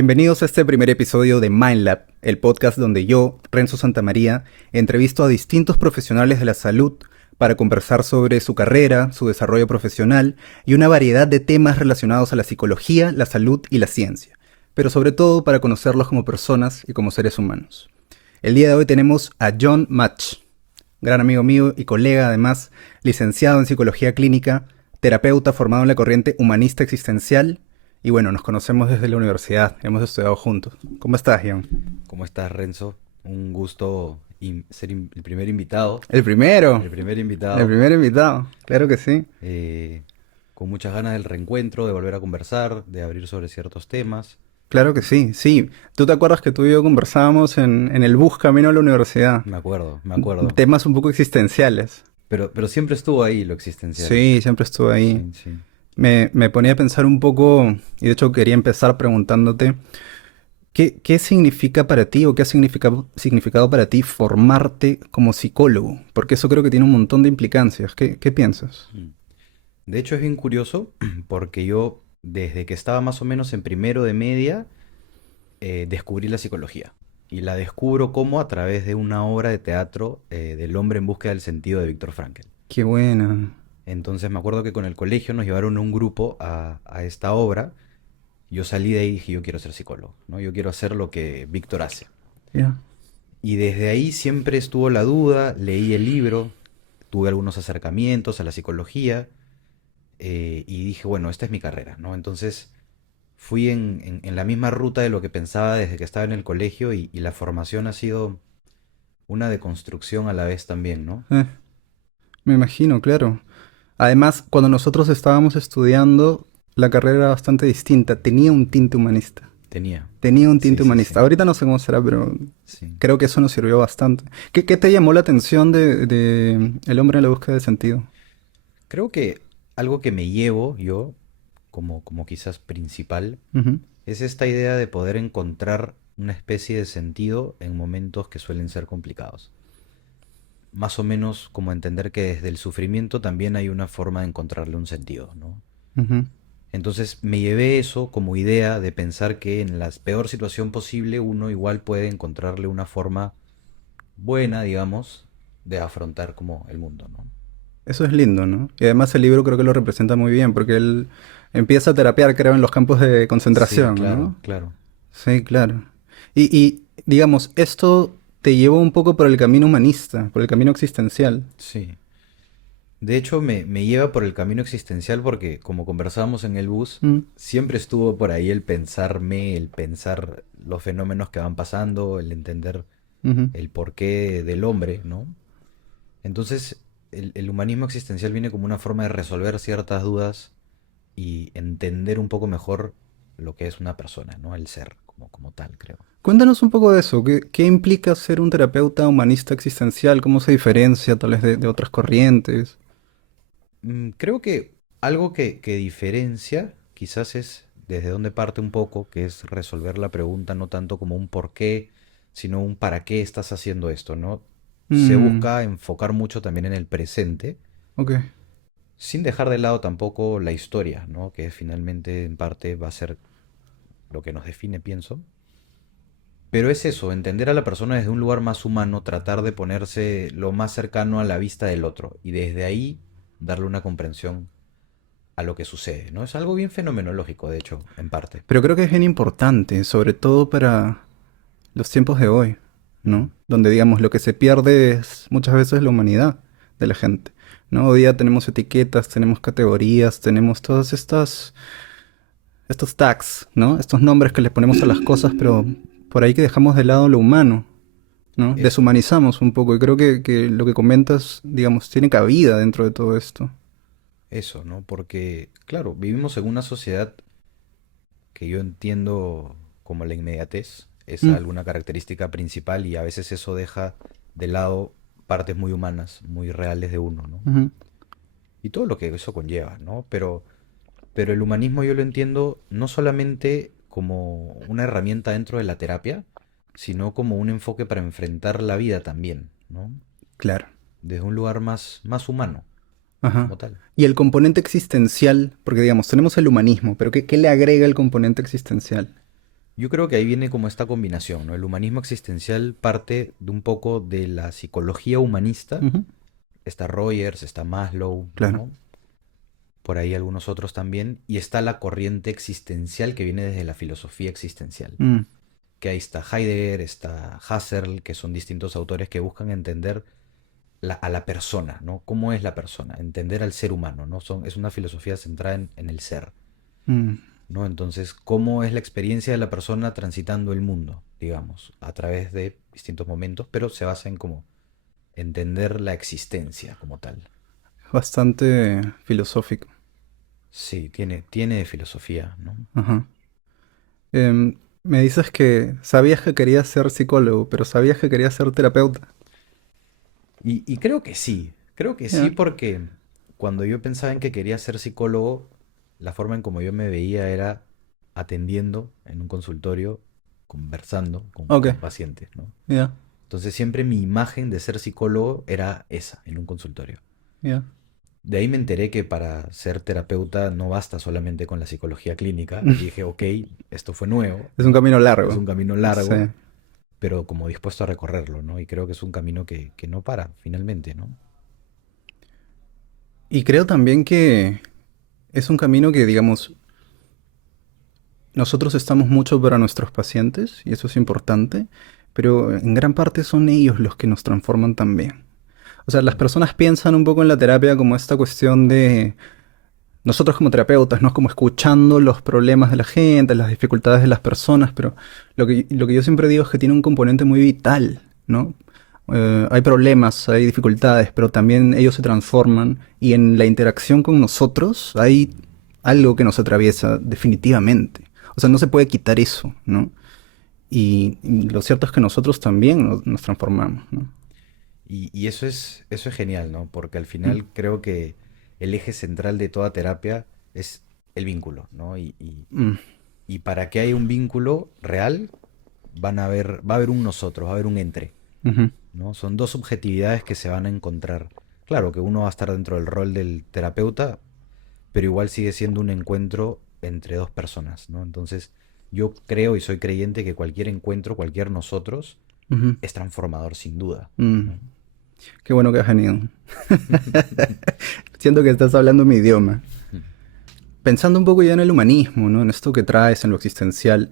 Bienvenidos a este primer episodio de MindLab, el podcast donde yo, Renzo Santamaría, entrevisto a distintos profesionales de la salud para conversar sobre su carrera, su desarrollo profesional y una variedad de temas relacionados a la psicología, la salud y la ciencia, pero sobre todo para conocerlos como personas y como seres humanos. El día de hoy tenemos a John Match, gran amigo mío y colega además, licenciado en psicología clínica, terapeuta formado en la corriente humanista existencial. Y bueno, nos conocemos desde la universidad, hemos estudiado juntos. ¿Cómo estás, Ian? ¿Cómo estás, Renzo? Un gusto ser el primer invitado. El primero, El primer el invitado. primer invitado, claro que sí. eh, con muchas ganas del reencuentro, de volver a conversar, de abrir sobre ciertos temas. Claro que sí, sí. ¿Tú te acuerdas que tú y yo conversábamos en el bus camino a la universidad? Me acuerdo, me acuerdo. Temas un poco existenciales. Pero siempre estuvo ahí lo existencial. Sí, siempre estuve ahí. Sí, sí. Me ponía a pensar un poco, y de hecho quería empezar preguntándote, ¿qué significa para ti o qué ha significado para ti formarte como psicólogo? Porque eso creo que tiene un montón de implicancias. ¿Qué piensas? Mm. De hecho, es bien curioso porque yo, desde que estaba más o menos en primero de media, descubrí la psicología. Y la descubro como a través de una obra de teatro del hombre en búsqueda del sentido de Víctor Frankl. Qué buena. Entonces me acuerdo que con el colegio nos llevaron a un grupo a esta obra. Yo salí de ahí y dije, yo quiero ser psicólogo, ¿no? Yo quiero hacer lo que Víctor hace. Ya. Y desde ahí siempre estuvo la duda, leí el libro, tuve algunos acercamientos a la psicología y dije, bueno, esta es mi carrera, ¿no? Entonces fui en la misma ruta de lo que pensaba desde que estaba en el colegio y la formación ha sido una deconstrucción a la vez también, ¿no? Eh, Me imagino, claro. Además, cuando nosotros estábamos estudiando, la carrera era bastante distinta. Tenía un tinte humanista. Tenía. Tenía un Sí, tinte sí, humanista. sí. Ahorita no sé cómo será, pero Sí. creo que eso nos sirvió bastante. ¿Qué te llamó la atención de El hombre en la búsqueda de sentido? Creo que algo que me llevo yo, como quizás principal, Ujú. es esta idea de poder encontrar una especie de sentido en momentos que suelen ser complicados. Más o menos como entender que desde el sufrimiento también hay una forma de encontrarle un sentido, ¿no? Ujú. Entonces me llevé eso como idea de pensar que en la peor situación posible uno igual puede encontrarle una forma buena, digamos, de afrontar como el mundo, ¿no? Eso es lindo, ¿no? Y además el libro creo que lo representa muy bien, porque él empieza a terapiar, creo, en los campos de Sí, concentración, claro, ¿no? claro. Sí, claro. Digamos, esto te llevó un poco por el camino humanista, por el camino existencial. Sí. De hecho, me lleva por el camino existencial porque, como conversábamos en el bus, Mm, siempre estuvo por ahí el pensarme, el pensar los fenómenos que van pasando, el entender ujú. el porqué del hombre, ¿no? Entonces, el humanismo existencial viene como una forma de resolver ciertas dudas y entender un poco mejor lo que es una persona, ¿no? El ser, como tal, creo. Cuéntanos un poco de eso. ¿Qué implica ser un terapeuta humanista existencial? ¿Cómo se diferencia tal vez de otras corrientes? Creo que algo que diferencia quizás es desde dónde parte un poco, que es resolver la pregunta no tanto como un por qué, sino un para qué estás haciendo esto, ¿no? Se Mm, busca enfocar mucho también en el presente, ok. sin dejar de lado tampoco la historia, ¿no? Que finalmente en parte va a ser lo que nos define, pienso. Pero es eso, entender a la persona desde un lugar más humano, tratar de ponerse lo más cercano a la vista del otro y desde ahí darle una comprensión a lo que sucede, ¿no? Es algo bien fenomenológico, de hecho, en parte. Pero creo que es bien importante, sobre todo para los tiempos de hoy, Mm. ¿no? Donde, digamos, lo que se pierde es muchas veces la humanidad de la gente, ¿no? Hoy día tenemos etiquetas, tenemos categorías, tenemos todas estos tags, ¿no? Estos nombres que les ponemos a las cosas, pero por ahí que dejamos de lado lo humano, ¿no? Eso, Deshumanizamos un poco y creo que lo que comentas, digamos, tiene cabida dentro de todo esto. eso, ¿no? Porque, claro, vivimos en una sociedad que yo entiendo como la inmediatez, es Mm, alguna característica principal y a veces eso deja de lado partes muy humanas, muy reales de uno, ¿no? ujú. Y todo lo que eso conlleva, ¿no? Pero el humanismo yo lo entiendo no solamente como una herramienta dentro de la terapia, sino como un enfoque para enfrentar la vida también, ¿no? Claro. Desde un lugar más humano, Ajá. como tal. Y el componente existencial, porque digamos, tenemos el humanismo, pero ¿qué le agrega el componente existencial? Yo creo que ahí viene como esta combinación, ¿no? El humanismo existencial parte de un poco de la psicología humanista. Ujú, Está Rogers, está Maslow, claro. ¿no? Por ahí algunos otros también. Y está la corriente existencial que viene desde la filosofía existencial. Mm, Que ahí está Heidegger, está Husserl, que son distintos autores que buscan entender a la persona, ¿no? ¿Cómo es la persona? Entender al ser humano, ¿no? Es una filosofía centrada en el ser, mm, ¿no? Entonces, ¿cómo es la experiencia de la persona transitando el mundo, digamos, a través de distintos momentos, pero se basa en como entender la existencia como tal? bastante filosófico. Sí, tiene de filosofía, ¿no? Ajá. Me dices que sabías que querías ser psicólogo, pero sabías que querías ser terapeuta. Y creo que sí Ya. porque cuando yo pensaba en que quería ser psicólogo, la forma en como yo me veía era atendiendo en un consultorio, conversando Ok, con pacientes, ¿no? ya, Entonces siempre mi imagen de ser psicólogo era esa, en un consultorio. ya. De ahí me enteré que para ser terapeuta no basta solamente con la psicología clínica y dije, ok, esto fue nuevo, Es un ¿no? camino Es largo. un camino Sí. largo, pero como dispuesto a recorrerlo, ¿no? Y creo que es un camino que no para, finalmente, ¿no? Y creo también que es un camino que, digamos, nosotros estamos mucho para nuestros pacientes, y eso es importante, pero en gran parte son ellos los que nos transforman también. O sea, las Mm. personas piensan un poco en la terapia como esta cuestión de nosotros como terapeutas, ¿no? Como escuchando los problemas de la gente, las dificultades de las personas, pero lo que yo siempre digo es que tiene un componente muy vital, ¿no? Hay problemas, hay dificultades, pero también ellos se transforman y en la interacción con nosotros hay algo que nos atraviesa definitivamente. O sea, no se puede quitar eso, ¿no? Y lo cierto es que nosotros también nos transformamos, ¿no? Y eso es genial, ¿no? Porque al Mm, final creo que el eje central de toda terapia es el vínculo, ¿no? mm, Y para que haya un vínculo real, va a haber un nosotros, va a haber un entre, ujú, ¿no? Son dos subjetividades que se van a encontrar. Claro que uno va a estar dentro del rol del terapeuta, pero igual sigue siendo un encuentro entre dos personas, ¿no? Entonces, yo creo y soy creyente que cualquier encuentro, cualquier nosotros, ujú, es transformador sin duda, mm. ¿no? Qué bueno que has venido. Siento que estás hablando mi idioma. Pensando un poco ya en el humanismo, ¿no? En esto que traes, en lo existencial,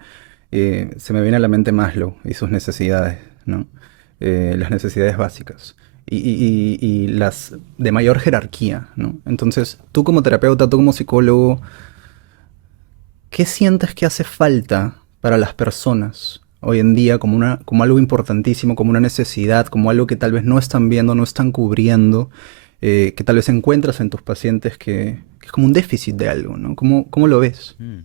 se me viene a la mente Maslow y sus necesidades, ¿no? Las necesidades básicas y las de mayor jerarquía, ¿no? Entonces, tú como terapeuta, tú como psicólogo, ¿qué sientes que hace falta para las personas hoy en día como como algo importantísimo, como una necesidad, como algo que tal vez no están viendo, no están cubriendo, que tal vez encuentras en tus pacientes que es como un déficit de algo, ¿no? ¿Cómo lo ves? Mm.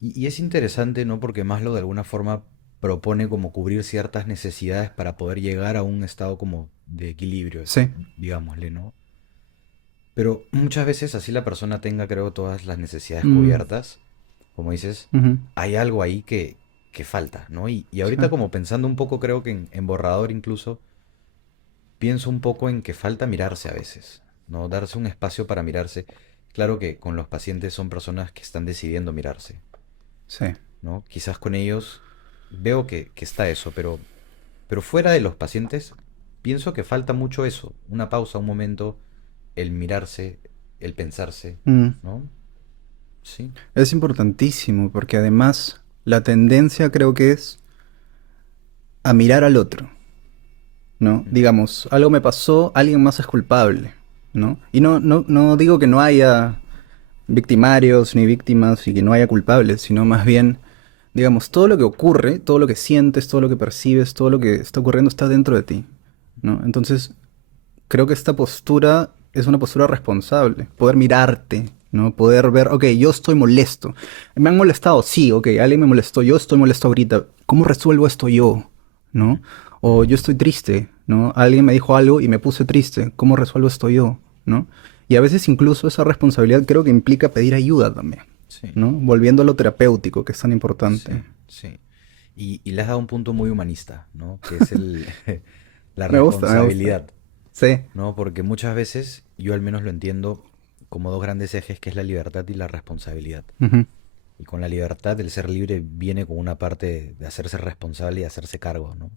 Y es interesante, ¿no? Porque Maslow de alguna forma propone como cubrir ciertas necesidades para poder llegar a un estado como de equilibrio, Sí. digámosle, ¿no? Pero muchas veces así la persona tenga, creo, todas las necesidades Mm, cubiertas, como dices, ujú, hay algo ahí que falta, ¿no? Y sí. ahorita como pensando un poco, creo que en borrador incluso, pienso un poco en que falta mirarse a veces, ¿no? Darse un espacio para mirarse. Claro que con los pacientes son personas que están decidiendo mirarse, Sí. ¿no? Quizás con ellos veo que está eso, pero fuera de los pacientes, pienso que falta mucho eso, una pausa, un momento, el mirarse, el pensarse, Mm. ¿no? Sí. Es importantísimo porque además la tendencia creo que es a mirar al otro, ¿no? Mm. Digamos, algo me pasó, alguien más es culpable, ¿no? Y no digo que no haya victimarios ni víctimas y que no haya culpables, sino más bien, digamos, todo lo que ocurre, todo lo que sientes, todo lo que percibes, todo lo que está ocurriendo está dentro de ti, ¿no? Entonces, creo que esta postura es una postura responsable, poder mirarte, ¿no? Poder ver, ok, yo estoy molesto. ¿Me han molestado? Sí, ok, alguien me molestó, yo estoy molesto ahorita. ¿Cómo resuelvo esto yo? ¿No? O Ujú. yo estoy triste, ¿no? Alguien me dijo algo y me puse triste. ¿Cómo resuelvo esto yo? ¿No? Y a veces incluso esa responsabilidad creo que implica pedir ayuda también, Sí, ¿no? Volviendo a lo terapéutico, que es tan importante. sí, sí. Y le has dado un punto muy humanista, ¿no? Que es la Me gusta, me gusta. responsabilidad, Sí. ¿no? Porque muchas veces yo al menos lo entiendo como dos grandes ejes, que es la libertad y la responsabilidad. Ujú. Y con la libertad, el ser libre viene con una parte de hacerse responsable y hacerse cargo, ¿no?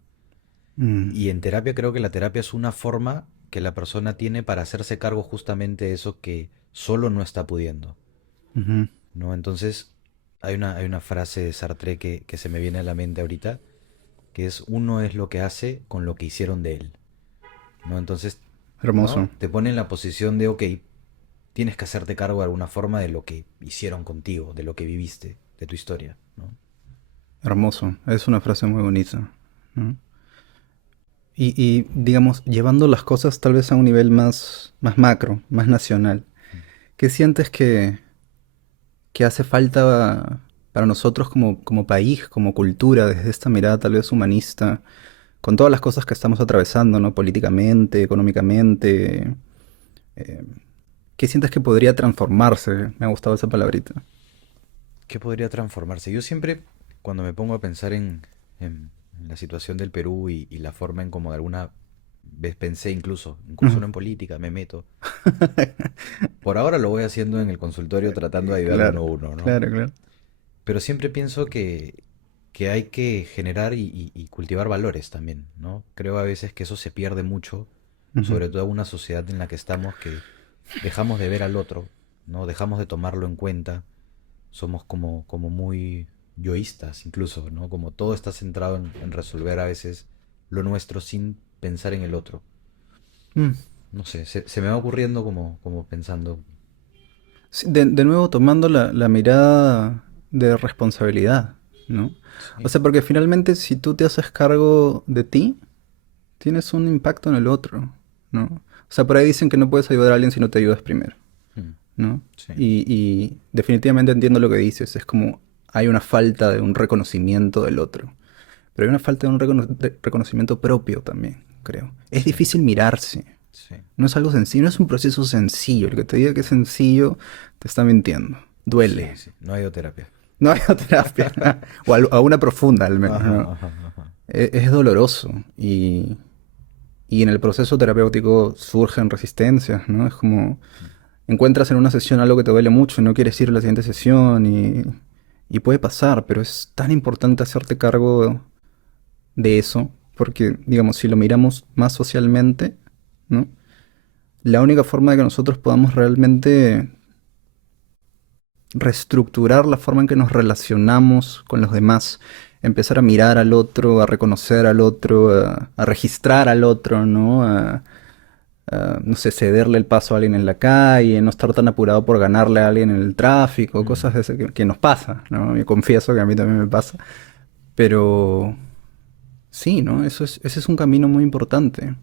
Mm, Y en terapia creo que la terapia es una forma que la persona tiene para hacerse cargo justamente de eso que solo no está pudiendo, ujú. ¿no? Entonces, hay una frase de Sartre que se me viene a la mente ahorita, que es uno es lo que hace con lo que hicieron de él, ¿no? Entonces, ¿no? Hermoso, Te pone en la posición de, ok, tienes que hacerte cargo de alguna forma de lo que hicieron contigo, de lo que viviste, de tu historia, ¿no? hermoso. Es una frase muy bonita, ¿no? Y, digamos, llevando las cosas tal vez a un nivel más macro, más nacional, ¿qué sientes que hace falta para nosotros como país, como cultura, desde esta mirada tal vez humanista, con todas las cosas que estamos atravesando, ¿no? Políticamente, económicamente? eh, ¿Qué sientes que podría transformarse? Me ha gustado esa palabrita. ¿Qué podría transformarse? Yo siempre, cuando me pongo a pensar en la situación del Perú y la forma en como de alguna vez pensé incluso, Ujú. incursiono en política, me meto. Por ahora lo voy haciendo en el consultorio tratando de ayudar uno Claro, a uno, ¿no? claro, claro. Pero siempre pienso que hay que generar y cultivar valores también, ¿no? Creo a veces que eso se pierde mucho, Ujú. sobre todo en una sociedad en la que estamos, que dejamos de ver al otro, ¿no? Dejamos de tomarlo en cuenta, somos como muy yoístas incluso, ¿no? Como todo está centrado en resolver a veces lo nuestro sin pensar en el otro. Mm. No sé, se me va ocurriendo como pensando. Sí, de nuevo tomando la mirada de responsabilidad, ¿no? O Sí. sea, porque finalmente si tú te haces cargo de ti, tienes un impacto en el otro, ¿no? O sea, por ahí dicen que no puedes ayudar a alguien si no te ayudas primero, Mm, ¿no? sí. Y definitivamente entiendo lo que dices, es como hay una falta de un reconocimiento del otro, pero hay una falta de un de reconocimiento propio también, creo. Es Sí. difícil mirarse, Sí. no es algo sencillo, no es un proceso sencillo. El que te diga que es sencillo te está mintiendo. Sí, Duele. sí. No hay terapia. No hay terapia. O a una profunda al menos, Ajá, ¿no? ajá, ajá. Es doloroso. Y en el proceso terapéutico surgen resistencias, ¿no? Es como encuentras en una sesión algo que te duele mucho y no quieres ir a la siguiente sesión y puede pasar, pero es tan importante hacerte cargo de eso, porque, digamos, si lo miramos más socialmente, ¿no? La única forma de que nosotros podamos realmente reestructurar la forma en que nos relacionamos con los demás, empezar a mirar al otro, a reconocer al otro, a registrar al otro, ¿no? No sé, cederle el paso a alguien en la calle, no estar tan apurado por ganarle a alguien en el tráfico, Mm. cosas de ese que nos pasa, ¿no? Yo confieso que a mí también me pasa, pero sí, ¿no? Ese es un camino muy importante.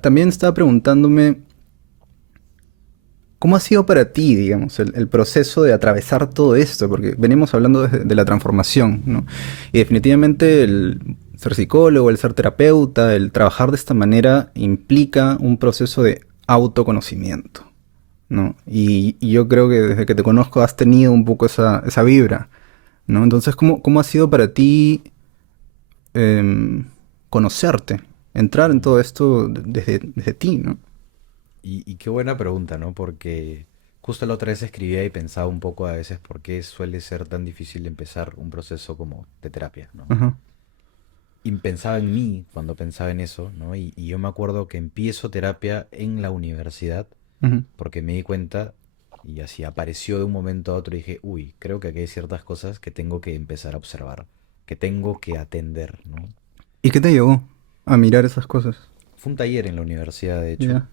También estaba preguntándome, ¿cómo ha sido para ti, digamos, el proceso de atravesar todo esto? Porque venimos hablando de la transformación, ¿no? Y definitivamente el ser psicólogo, el ser terapeuta, el trabajar de esta manera implica un proceso de autoconocimiento, ¿no? Y yo creo que desde que te conozco has tenido un poco esa vibra, ¿no? Entonces, ¿cómo ha sido para ti em, conocerte, entrar en Mm. todo esto desde ti, ¿no? Y qué buena pregunta, ¿no? Porque justo la otra vez escribía y pensaba un poco a veces por qué suele ser tan difícil empezar un proceso como de terapia, ¿no? Ajá. Y pensaba en mí cuando pensaba en eso, ¿no? Y yo me acuerdo que empiezo terapia en la universidad Ujú. porque me di cuenta y así apareció de un momento a otro y dije, uy, creo que aquí hay ciertas cosas que tengo que empezar a observar, que tengo que atender, ¿no? ¿Y qué te llevó a mirar esas cosas? Fue un taller en la universidad, de hecho, Ya.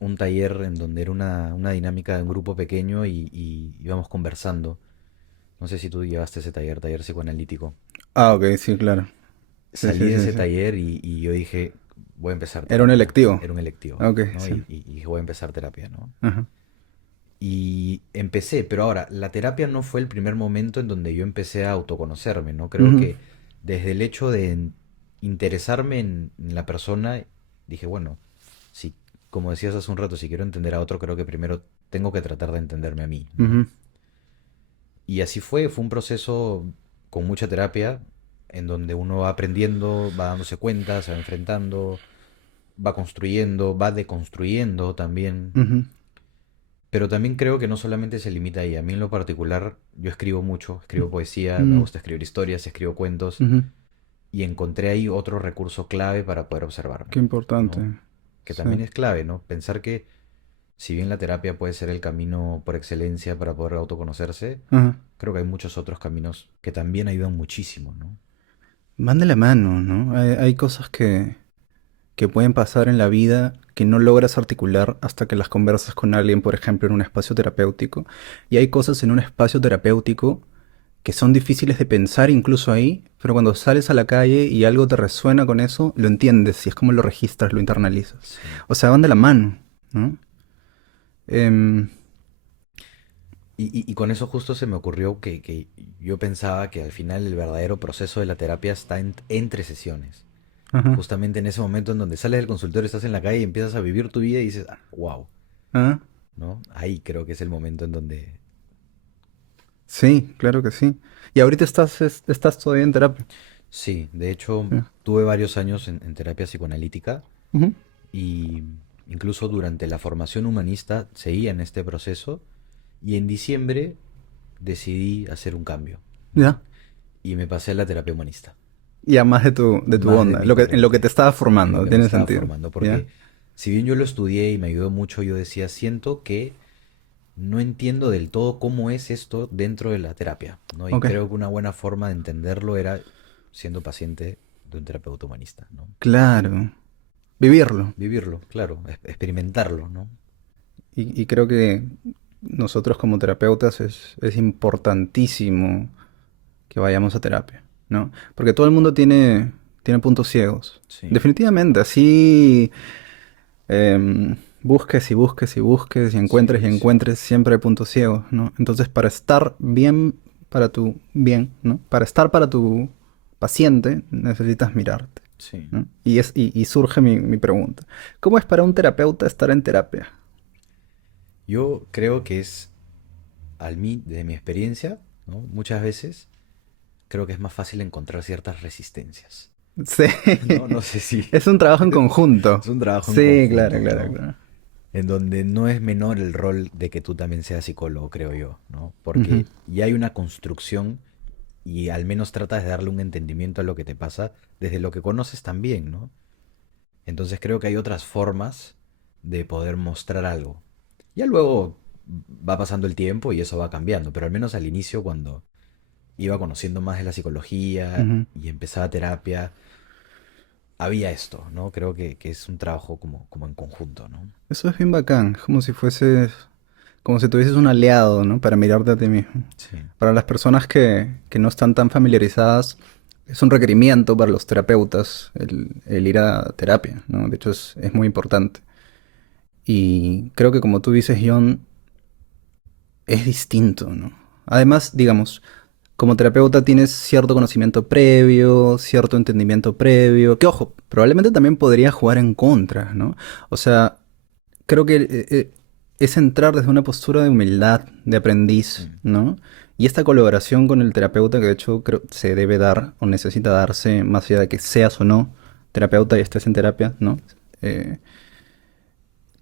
un taller en donde era una dinámica de un grupo pequeño y íbamos conversando. No sé si tú llevaste ese taller, taller psicoanalítico. Ah, ok, sí, claro. Sí, Salí sí, de sí, ese sí. taller y yo dije, voy a empezar Era un terapia. electivo. Era un electivo, Ok, ¿no? sí. Y dije, voy a empezar terapia, ¿no? Ajá. Y empecé, pero ahora, la terapia no fue el primer momento en donde yo empecé a autoconocerme, ¿no? Creo Ujú. que desde el hecho de interesarme en la persona, dije, bueno, si, como decías hace un rato, si quiero entender a otro, creo que primero tengo que tratar de entenderme a mí, ¿no? Ujú. Y así fue un proceso con mucha terapia, en donde uno va aprendiendo, va dándose cuenta, se va enfrentando, va construyendo, va deconstruyendo también. Ujú. Pero también creo que no solamente se limita ahí. A mí en lo particular, yo escribo mucho, escribo poesía, me Mm, gusta escribir historias, escribo cuentos, ujú. y encontré ahí otro recurso clave para poder Qué observarme, importante. ¿no? Que Sí. también es clave, ¿no? Pensar que si bien la terapia puede ser el camino por excelencia para poder autoconocerse, Ajá. creo que hay muchos otros caminos que también ayudan muchísimo, ¿no? Van de la mano, ¿no? Hay cosas que pueden pasar en la vida que no logras articular hasta que las conversas con alguien, por ejemplo, en un espacio terapéutico. Y hay cosas en un espacio terapéutico que son difíciles de pensar incluso ahí, pero cuando sales a la calle y algo te resuena con eso, lo entiendes y es como lo registras, lo internalizas. Sí. O sea, van de la mano, ¿no? Em, Y con eso justo se me ocurrió que yo pensaba que al final el verdadero proceso de la terapia está entre sesiones. ajá. Justamente en ese momento en donde sales del consultorio, estás en la calle y empiezas a vivir tu vida y dices, ah, wow, Ah, ¿no? Ahí creo que es el momento en donde... sí, claro que sí. Y ahorita estás todavía en terapia. Sí, de hecho, Sí. tuve varios años en terapia psicoanalítica Ujú. y incluso durante la formación humanista seguía en este proceso y en diciembre decidí hacer un cambio, ¿no? Ya. Y me pasé a la terapia humanista. Y a más de tu Más de onda, mi en lo que te corriente, estaba en lo formando, que me tiene estaba sentido. formando, ¿Ya? porque si bien yo lo estudié y me ayudó mucho, yo decía, siento que no entiendo del todo cómo es esto dentro de la terapia, ¿no? Y Ok. creo que una buena forma de entenderlo era siendo paciente de un terapeuta humanista, ¿no? Claro. Vivirlo. Vivirlo, claro, experimentarlo, ¿no? Y creo que nosotros como terapeutas es importantísimo que vayamos a terapia, ¿no? Porque todo el mundo tiene puntos ciegos. Sí, Definitivamente, así busques y busques y busques y sí, sí. encuentres, siempre hay puntos ciegos, ¿no? Entonces, para estar bien para tu bien, ¿no? Para estar para tu paciente, necesitas mirarte, Sí. ¿no? Y surge mi pregunta. ¿Cómo es para un terapeuta estar en terapia? Yo creo que es, al mí, de mi experiencia, ¿no? Muchas veces creo que es más fácil encontrar ciertas resistencias. Sí, No, no sé si es un trabajo en conjunto. es un trabajo en Sí, claro, conjunto, claro, ¿no? claro. En donde no es menor el rol de que tú también seas psicólogo, creo yo, ¿no? Ujú. Porque ya hay una construcción y al menos tratas de darle un entendimiento a lo que te pasa desde lo que conoces también, ¿no? Entonces creo que hay otras formas de poder mostrar algo. Ya luego va pasando el tiempo y eso va cambiando, pero al menos al inicio cuando iba conociendo más de la psicología Ujú. y empezaba terapia, había esto, ¿no? Creo que es un trabajo como en conjunto, ¿no? Eso es bien bacán, es como si tuvieses un aliado, ¿no? Para mirarte a ti mismo. Sí. Para las personas que no están tan familiarizadas, es un requerimiento para los terapeutas el ir a terapia, ¿no? De hecho, es muy importante. Y creo que como tú dices, John, es distinto, ¿no? Además, digamos, como terapeuta tienes cierto conocimiento previo, cierto entendimiento previo, que ojo, probablemente también podría jugar en contra, ¿no? O sea, creo que es entrar desde una postura de humildad, de aprendiz, Mm. ¿no? Y esta colaboración con el terapeuta, que de hecho creo se debe dar o necesita darse, más allá de que seas o no terapeuta y estés en terapia, ¿no? Eh,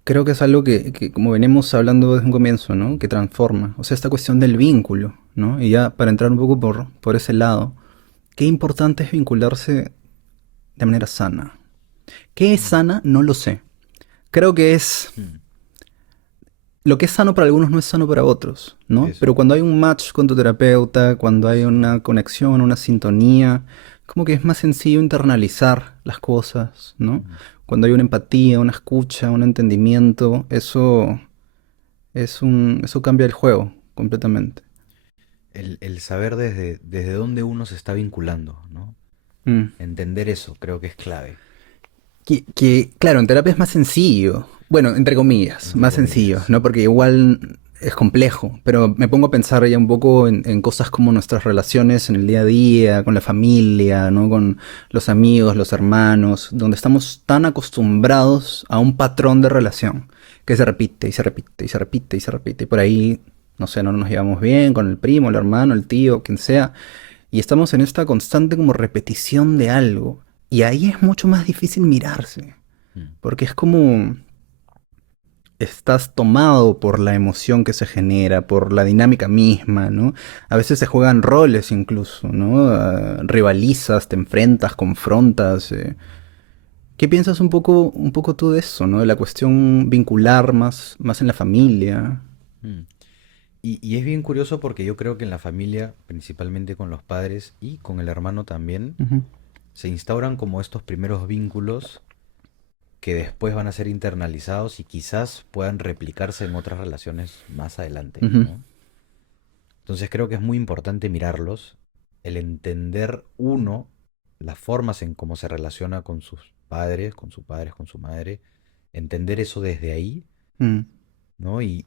Creo que es algo que, como venimos hablando desde un comienzo, ¿no? Que transforma. O sea, esta cuestión del vínculo, ¿no? Y ya para entrar un poco por ese lado, qué importante es vincularse de manera sana. ¿Qué es Mm. sana? No lo sé. Creo que es Mm. lo que es sano para algunos no es sano para otros, ¿no? Eso. Pero cuando hay un match con tu terapeuta, cuando hay Sí. una conexión, una sintonía, como que es más sencillo internalizar las cosas, ¿no? Mm. Cuando hay una empatía, una escucha, un entendimiento, eso cambia el juego completamente. El saber desde dónde uno se está vinculando, ¿no? Mm. Entender eso creo que es clave, Claro, en terapia es más sencillo. Bueno, entre comillas, entre más sencillo, comillas. ¿no? Porque igual es complejo, pero me pongo a pensar ya un poco en cosas como nuestras relaciones en el día a día, con la familia, ¿no? Con los amigos, los hermanos, donde estamos tan acostumbrados a un patrón de relación que se repite y se repite y se repite y se repite. Y por ahí, no sé, no nos llevamos bien con el primo, el hermano, el tío, quien sea. Y estamos en esta constante como repetición de algo. Y ahí es mucho más difícil mirarse. Mm. Porque es como estás tomado por la emoción que se genera, por la dinámica misma, ¿no? A veces se juegan roles incluso, ¿no? Rivalizas, te enfrentas, confrontas. ¿Qué piensas un poco tú de eso, ¿no? De la cuestión vincular más en la familia. Mm. Y es bien curioso porque yo creo que en la familia, principalmente con los padres y con el hermano también, Ujú, se instauran como estos primeros vínculos que después van a ser internalizados y quizás puedan replicarse en otras relaciones más adelante, ujú, ¿no? Entonces creo que es muy importante mirarlos, el entender uno, las formas en cómo se relaciona con sus padres, con sus padres, con su madre, entender eso desde ahí, mm, ¿no? Y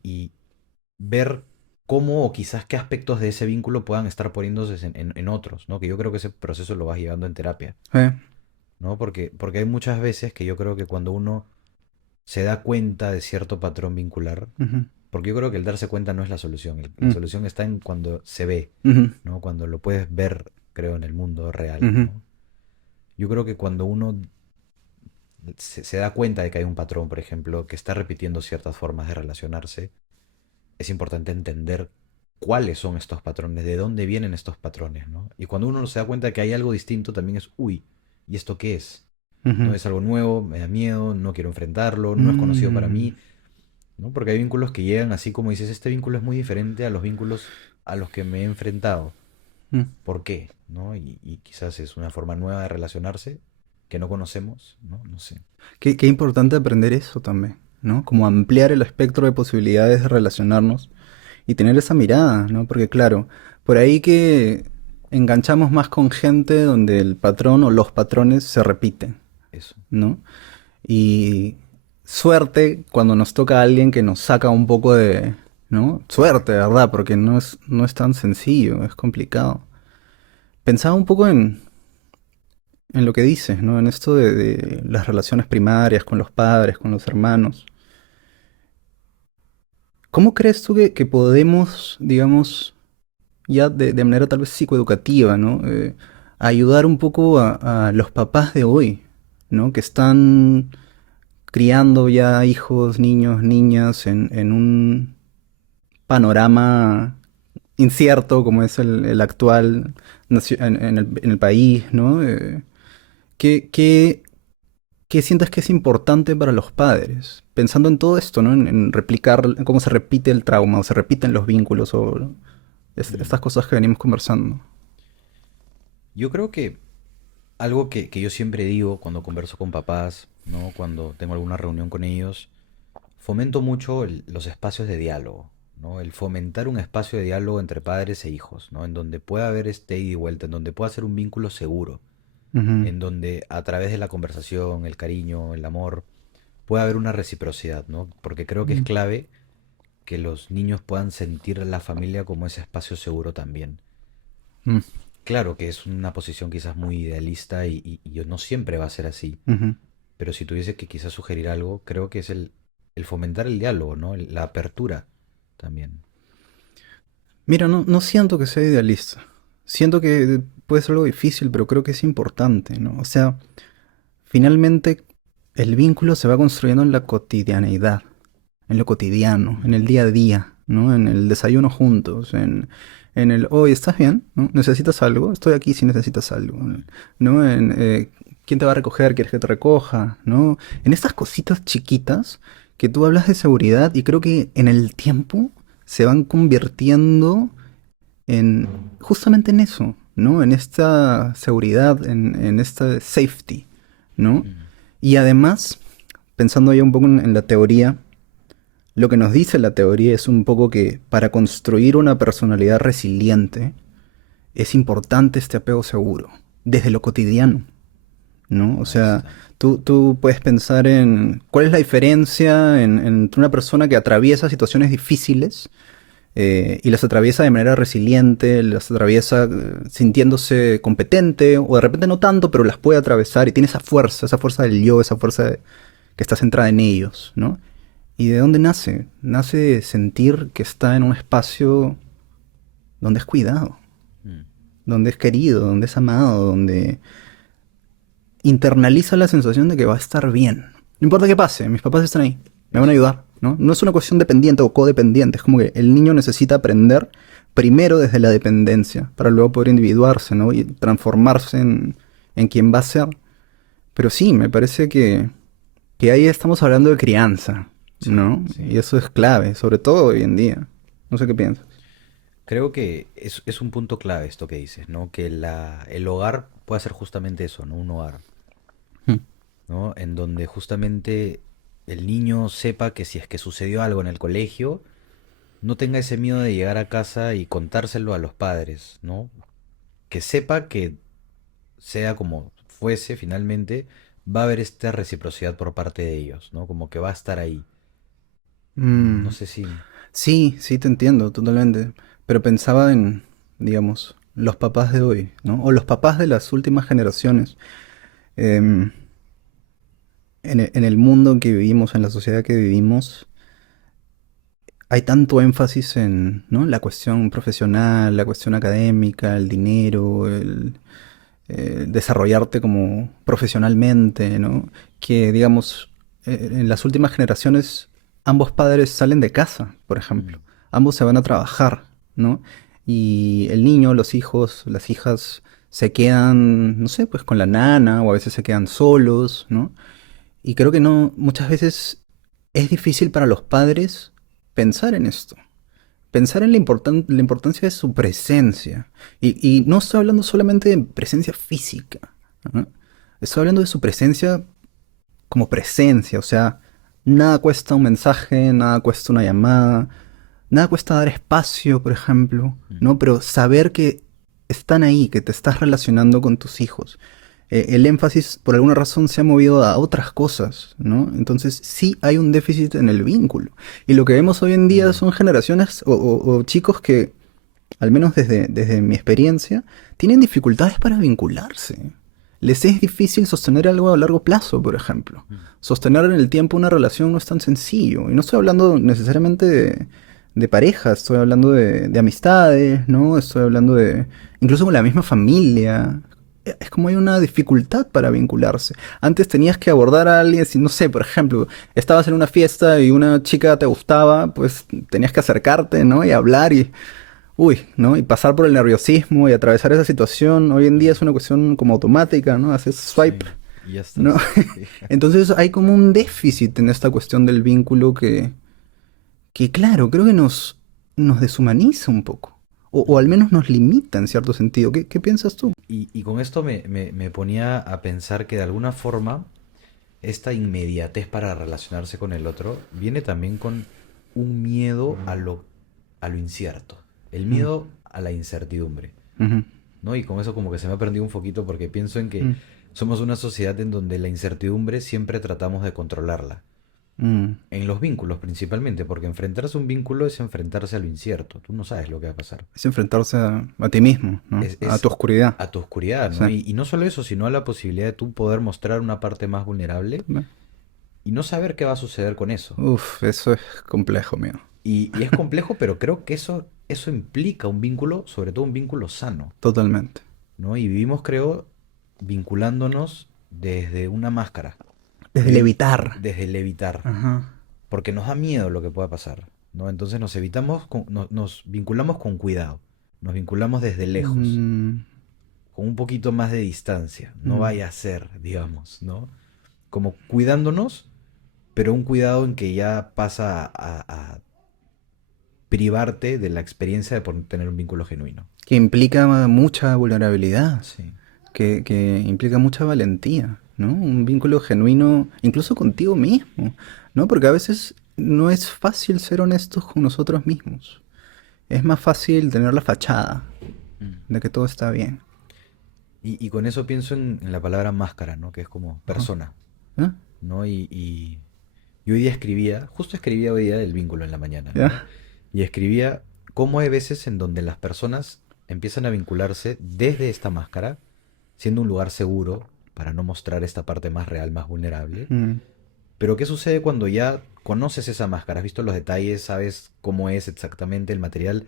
ver cómo o quizás qué aspectos de ese vínculo puedan estar poniéndose en otros, ¿no? Que yo creo que ese proceso lo vas llevando en terapia, eh, ¿no? Porque hay muchas veces que yo creo que cuando uno se da cuenta de cierto patrón vincular, ujú, porque yo creo que el darse cuenta no es la solución, la mm, solución está en cuando se ve, ujú, ¿no? Cuando lo puedes ver, creo, en el mundo real, ujú, ¿no? Yo creo que cuando uno se da cuenta de que hay un patrón, por ejemplo, que está repitiendo ciertas formas de relacionarse, es importante entender cuáles son estos patrones, de dónde vienen estos patrones, ¿no? Y cuando uno se da cuenta de que hay algo distinto, también es, uy, ¿y esto qué es? ¿No? ujú, Es algo nuevo, me da miedo, no quiero enfrentarlo, no es conocido para mm, mí, ¿no? Porque hay vínculos que llegan así como dices, este vínculo es muy diferente a los vínculos a los que me he enfrentado. mm. ¿Por qué? ¿No? Y quizás es una forma nueva de relacionarse que no conocemos, ¿no? No sé. Qué importante aprender eso también, ¿no? Como ampliar el espectro de posibilidades de relacionarnos y tener esa mirada, ¿no? Porque claro, por ahí que enganchamos más con gente donde el patrón o los patrones se repiten, Eso. ¿no? Y suerte cuando nos toca a alguien que nos saca un poco de, ¿no? Suerte, ¿verdad? Porque no es tan sencillo, es complicado. Pensaba un poco en lo que dices, ¿no? En esto de las relaciones primarias con los padres, con los hermanos. ¿Cómo crees tú que podemos, digamos, ya de manera tal vez psicoeducativa, ¿no? Ayudar un poco a los papás de hoy, ¿no? Que están criando ya hijos, niños, niñas en un panorama incierto como es el actual en el país, ¿no? ¿Qué, qué, qué sientes que es importante para los padres? Pensando en todo esto, ¿no? En replicar en cómo se repite el trauma o se repiten los vínculos o Mm. estas cosas que venimos conversando. Yo creo que algo que yo siempre digo cuando converso con papás, ¿no? Cuando tengo alguna reunión con ellos, fomento mucho los espacios de diálogo, ¿no? El fomentar un espacio de diálogo entre padres e hijos, ¿no? En donde pueda haber este ida y vuelta, en donde pueda ser un vínculo seguro, Ujú, en donde a través de la conversación, el cariño, el amor, pueda haber una reciprocidad, ¿no? Porque creo que es ujú, clave que los niños puedan sentir la familia como ese espacio seguro también. mm, Claro que es una posición quizás muy idealista y no siempre va a ser así, ujú. pero si tuviese que quizás sugerir algo, creo que es el fomentar el diálogo, ¿no? La apertura también. Mira, no siento que sea idealista. Siento que puede ser algo difícil, pero creo que es importante, ¿no? O sea, finalmente el vínculo se va construyendo en la cotidianeidad, en lo cotidiano, en Mm, el día a día, ¿no? En el desayuno juntos, en el, oye, ¿estás bien? ¿No? ¿Necesitas algo? Estoy aquí si necesitas algo, ¿no? ¿Quién te va a recoger? ¿Quieres que te recoja? ¿No? En estas cositas chiquitas que tú hablas de seguridad y creo que en el tiempo se van convirtiendo en justamente en eso, ¿no? En esta seguridad, en esta safety, ¿no? mm, Y además, pensando ya un poco en la teoría, lo que nos dice la teoría es un poco que para construir una personalidad resiliente es importante este apego seguro, desde lo cotidiano, ¿no? O ahí sea, está. tú puedes pensar en cuál es la diferencia entre una persona que atraviesa situaciones difíciles y las atraviesa de manera resiliente, las atraviesa sintiéndose competente, o de repente no tanto, pero las puede atravesar y tiene esa fuerza del yo, esa fuerza que está centrada en ellos, ¿no? ¿Y de dónde nace? Nace de sentir que está en un espacio donde es cuidado, Mm, donde es querido, donde es amado, donde internaliza la sensación de que va a estar bien. No importa qué pase, mis papás están ahí, me van a eso. ayudar. ¿no? No es una cuestión dependiente o codependiente, es como que el niño necesita aprender primero desde la dependencia, para luego poder individuarse, ¿no? Y transformarse en quien va a ser. Pero sí, me parece que ahí estamos hablando de crianza, Sí, ¿no? sí. Y eso es clave, sobre todo hoy en día. No sé qué piensas. Creo que es un punto clave esto que dices, ¿no? Que el hogar puede ser justamente eso, ¿no? Un hogar, Mm. ¿no? En donde justamente el niño sepa que si es que sucedió algo en el colegio, no tenga ese miedo de llegar a casa y contárselo a los padres, ¿no? Que sepa que sea como fuese finalmente, va a haber esta reciprocidad por parte de ellos, ¿no? Como que va a estar ahí. No Mm. sé si... Sí, sí, te entiendo totalmente. Pero pensaba en, digamos, los papás de hoy, ¿no? O los papás de las últimas generaciones. Em, en el mundo en que vivimos, en la sociedad que vivimos, hay tanto énfasis en, ¿no? La cuestión profesional, la cuestión académica, el dinero, desarrollarte como profesionalmente, ¿no? Que, digamos, en las últimas generaciones ambos padres salen de casa, por ejemplo. Mm, Ambos se van a trabajar, ¿no? Y el niño, los hijos, las hijas se quedan, no sé, pues con la nana o a veces se quedan solos, ¿no? Y creo que no, muchas veces es difícil para los padres pensar en esto, pensar en la importancia de su presencia. Y no estoy hablando solamente de presencia física, ¿no? Estoy hablando de su presencia como presencia, o sea, nada cuesta un mensaje, nada cuesta una llamada, nada cuesta dar espacio, por ejemplo, mm. ¿no? Pero saber que están ahí, que te estás relacionando con tus hijos. El énfasis, por alguna razón, se ha movido a otras cosas, ¿no? Entonces, sí hay un déficit en el vínculo. Y lo que vemos hoy en día Mm. son generaciones o chicos que, al menos desde mi experiencia, tienen dificultades para vincularse. Les es difícil sostener algo a largo plazo, por ejemplo. Mm. Sostener en el tiempo una relación no es tan sencillo. Y no estoy hablando necesariamente de pareja, estoy hablando de amistades, ¿no? Estoy hablando de incluso con la misma familia. Es como hay una dificultad para vincularse. Antes tenías que abordar a alguien, si no sé, por ejemplo, estabas en una fiesta y una chica te gustaba, pues tenías que acercarte, ¿no? Y hablar y uy, ¿no? Y pasar por el nerviosismo y atravesar esa situación, hoy en día es una cuestión como automática, ¿no? Haces swipe, Sí, y ya ¿no? estás. Sí. Entonces hay como un déficit en esta cuestión del vínculo que claro, creo que nos deshumaniza un poco. O al menos nos limita en cierto sentido. ¿Qué piensas tú? Y con esto me ponía a pensar que de alguna forma esta inmediatez para relacionarse con el otro viene también con un miedo a lo incierto, el Mm, miedo a la incertidumbre, ujú, ¿no? Y con eso como que se me ha prendido un foquito porque pienso en que mm, somos una sociedad en donde la incertidumbre siempre tratamos de controlarla. mm. En los vínculos principalmente, porque enfrentarse a un vínculo es enfrentarse a lo incierto. Tú no sabes lo que va a pasar. Es enfrentarse a ti mismo, ¿no? A tu Es oscuridad. a tu oscuridad, Sí. ¿no? Y no solo eso, sino a la posibilidad de tú poder mostrar una parte más vulnerable y no saber qué va a suceder con eso. Uf, eso es complejo, mío. Y es complejo, pero creo que eso implica un vínculo, sobre todo un vínculo sano, Totalmente. ¿no? Y vivimos, creo, vinculándonos desde una máscara, Desde el evitar. desde el evitar, Ajá. porque nos da miedo lo que pueda pasar, ¿no? Entonces nos evitamos, nos vinculamos con cuidado, nos vinculamos desde lejos, Mm, con un poquito más de distancia, no mm. vaya a ser, digamos, ¿no? Como cuidándonos, pero un cuidado en que ya pasa a privarte de la experiencia de tener un vínculo genuino. Que implica mucha vulnerabilidad, Sí. que implica mucha valentía, ¿no? Un vínculo genuino, incluso contigo mismo, ¿no? Porque a veces no es fácil ser honestos con nosotros mismos. Es más fácil tener la fachada Mm. de que todo está bien. Y con eso pienso en la palabra máscara, ¿no? Que es como Ajá. persona, ¿Ah? ¿no? Y hoy día escribía, justo escribía hoy día del vínculo en la mañana, ¿no? ¿Ya? Y escribía cómo hay veces en donde las personas empiezan a vincularse desde esta máscara, siendo un lugar seguro para no mostrar esta parte más real, más vulnerable. Mm, Pero ¿qué sucede cuando ya conoces esa máscara? Has visto los detalles, sabes cómo es exactamente el material.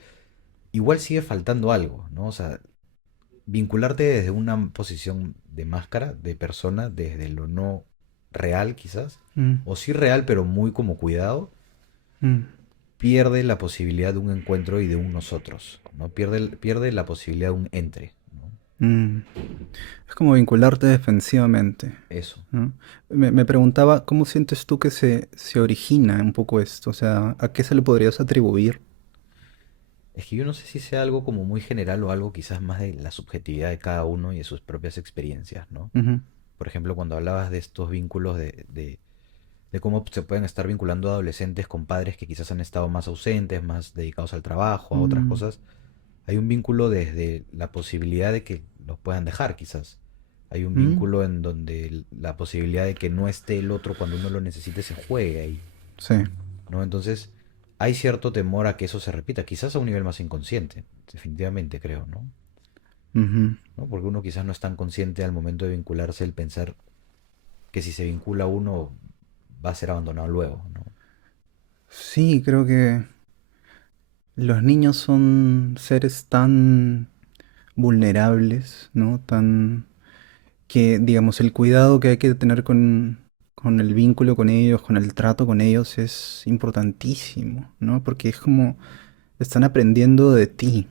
Igual sigue faltando algo, ¿no? O sea, vincularte desde una posición de máscara, de persona, desde lo no real quizás, mm, o sí real pero muy como cuidado, Mm, pierde la posibilidad de un encuentro y de un nosotros, ¿no? Pierde la posibilidad de un entre, ¿no? mm. Es como vincularte defensivamente, Eso. ¿no? Me preguntaba, ¿cómo sientes tú que se origina un poco esto? O sea, ¿a qué se le podrías atribuir? Es que yo no sé si sea algo como muy general o algo quizás más de la subjetividad de cada uno y de sus propias experiencias, ¿no? Ujú. Por ejemplo, cuando hablabas de estos vínculos de cómo se pueden estar vinculando adolescentes con padres que quizás han estado más ausentes, más dedicados al trabajo, a otras Mm, cosas, hay un vínculo desde la posibilidad de que los puedan dejar, quizás. Hay un mm, vínculo en donde la posibilidad de que no esté el otro cuando uno lo necesite se juegue ahí, sí. ¿no? Entonces, hay cierto temor a que eso se repita, quizás a un nivel más inconsciente, definitivamente creo, ¿no? Ujú. ¿No? Porque uno quizás no es tan consciente al momento de vincularse el pensar que si se vincula uno va a ser abandonado luego, ¿no? Sí, creo que los niños son seres tan vulnerables, ¿no? Tan que, digamos, el cuidado que hay que tener con el vínculo con ellos, con el trato con ellos es importantísimo, ¿no? Porque es como están aprendiendo de ti,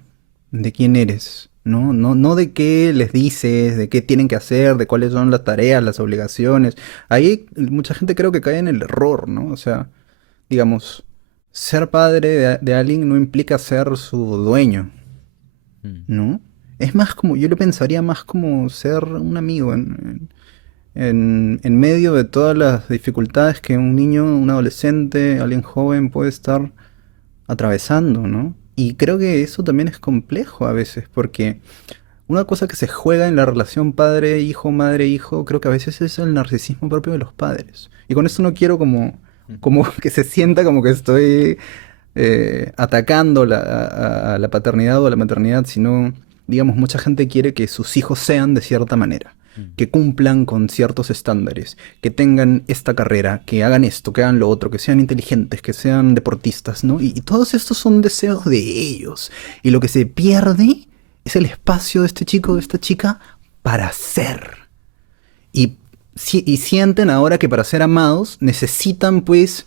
de quién eres, ¿no? No de qué les dices, de qué tienen que hacer, de cuáles son las tareas, las obligaciones. Ahí mucha gente creo que cae en el error, ¿no? O sea, digamos, ser padre de alguien no implica ser su dueño, Mm. ¿no? Es más como, yo lo pensaría más como ser un amigo en medio de todas las dificultades que un niño, un adolescente, alguien joven puede estar atravesando, ¿no? Y creo que eso también es complejo a veces, porque una cosa que se juega en la relación padre-hijo, madre-hijo, creo que a veces es el narcisismo propio de los padres. Y con esto no quiero como que se sienta como que estoy atacando a la paternidad o a la maternidad, sino, digamos, mucha gente quiere que sus hijos sean de cierta manera, Mm. que cumplan con ciertos estándares, que tengan esta carrera, que hagan esto, que hagan lo otro, que sean inteligentes, que sean deportistas, ¿no? Y todos estos son deseos de ellos. Y lo que se pierde es el espacio de este chico, de esta chica, para ser. Y, y sienten ahora que para ser amados necesitan pues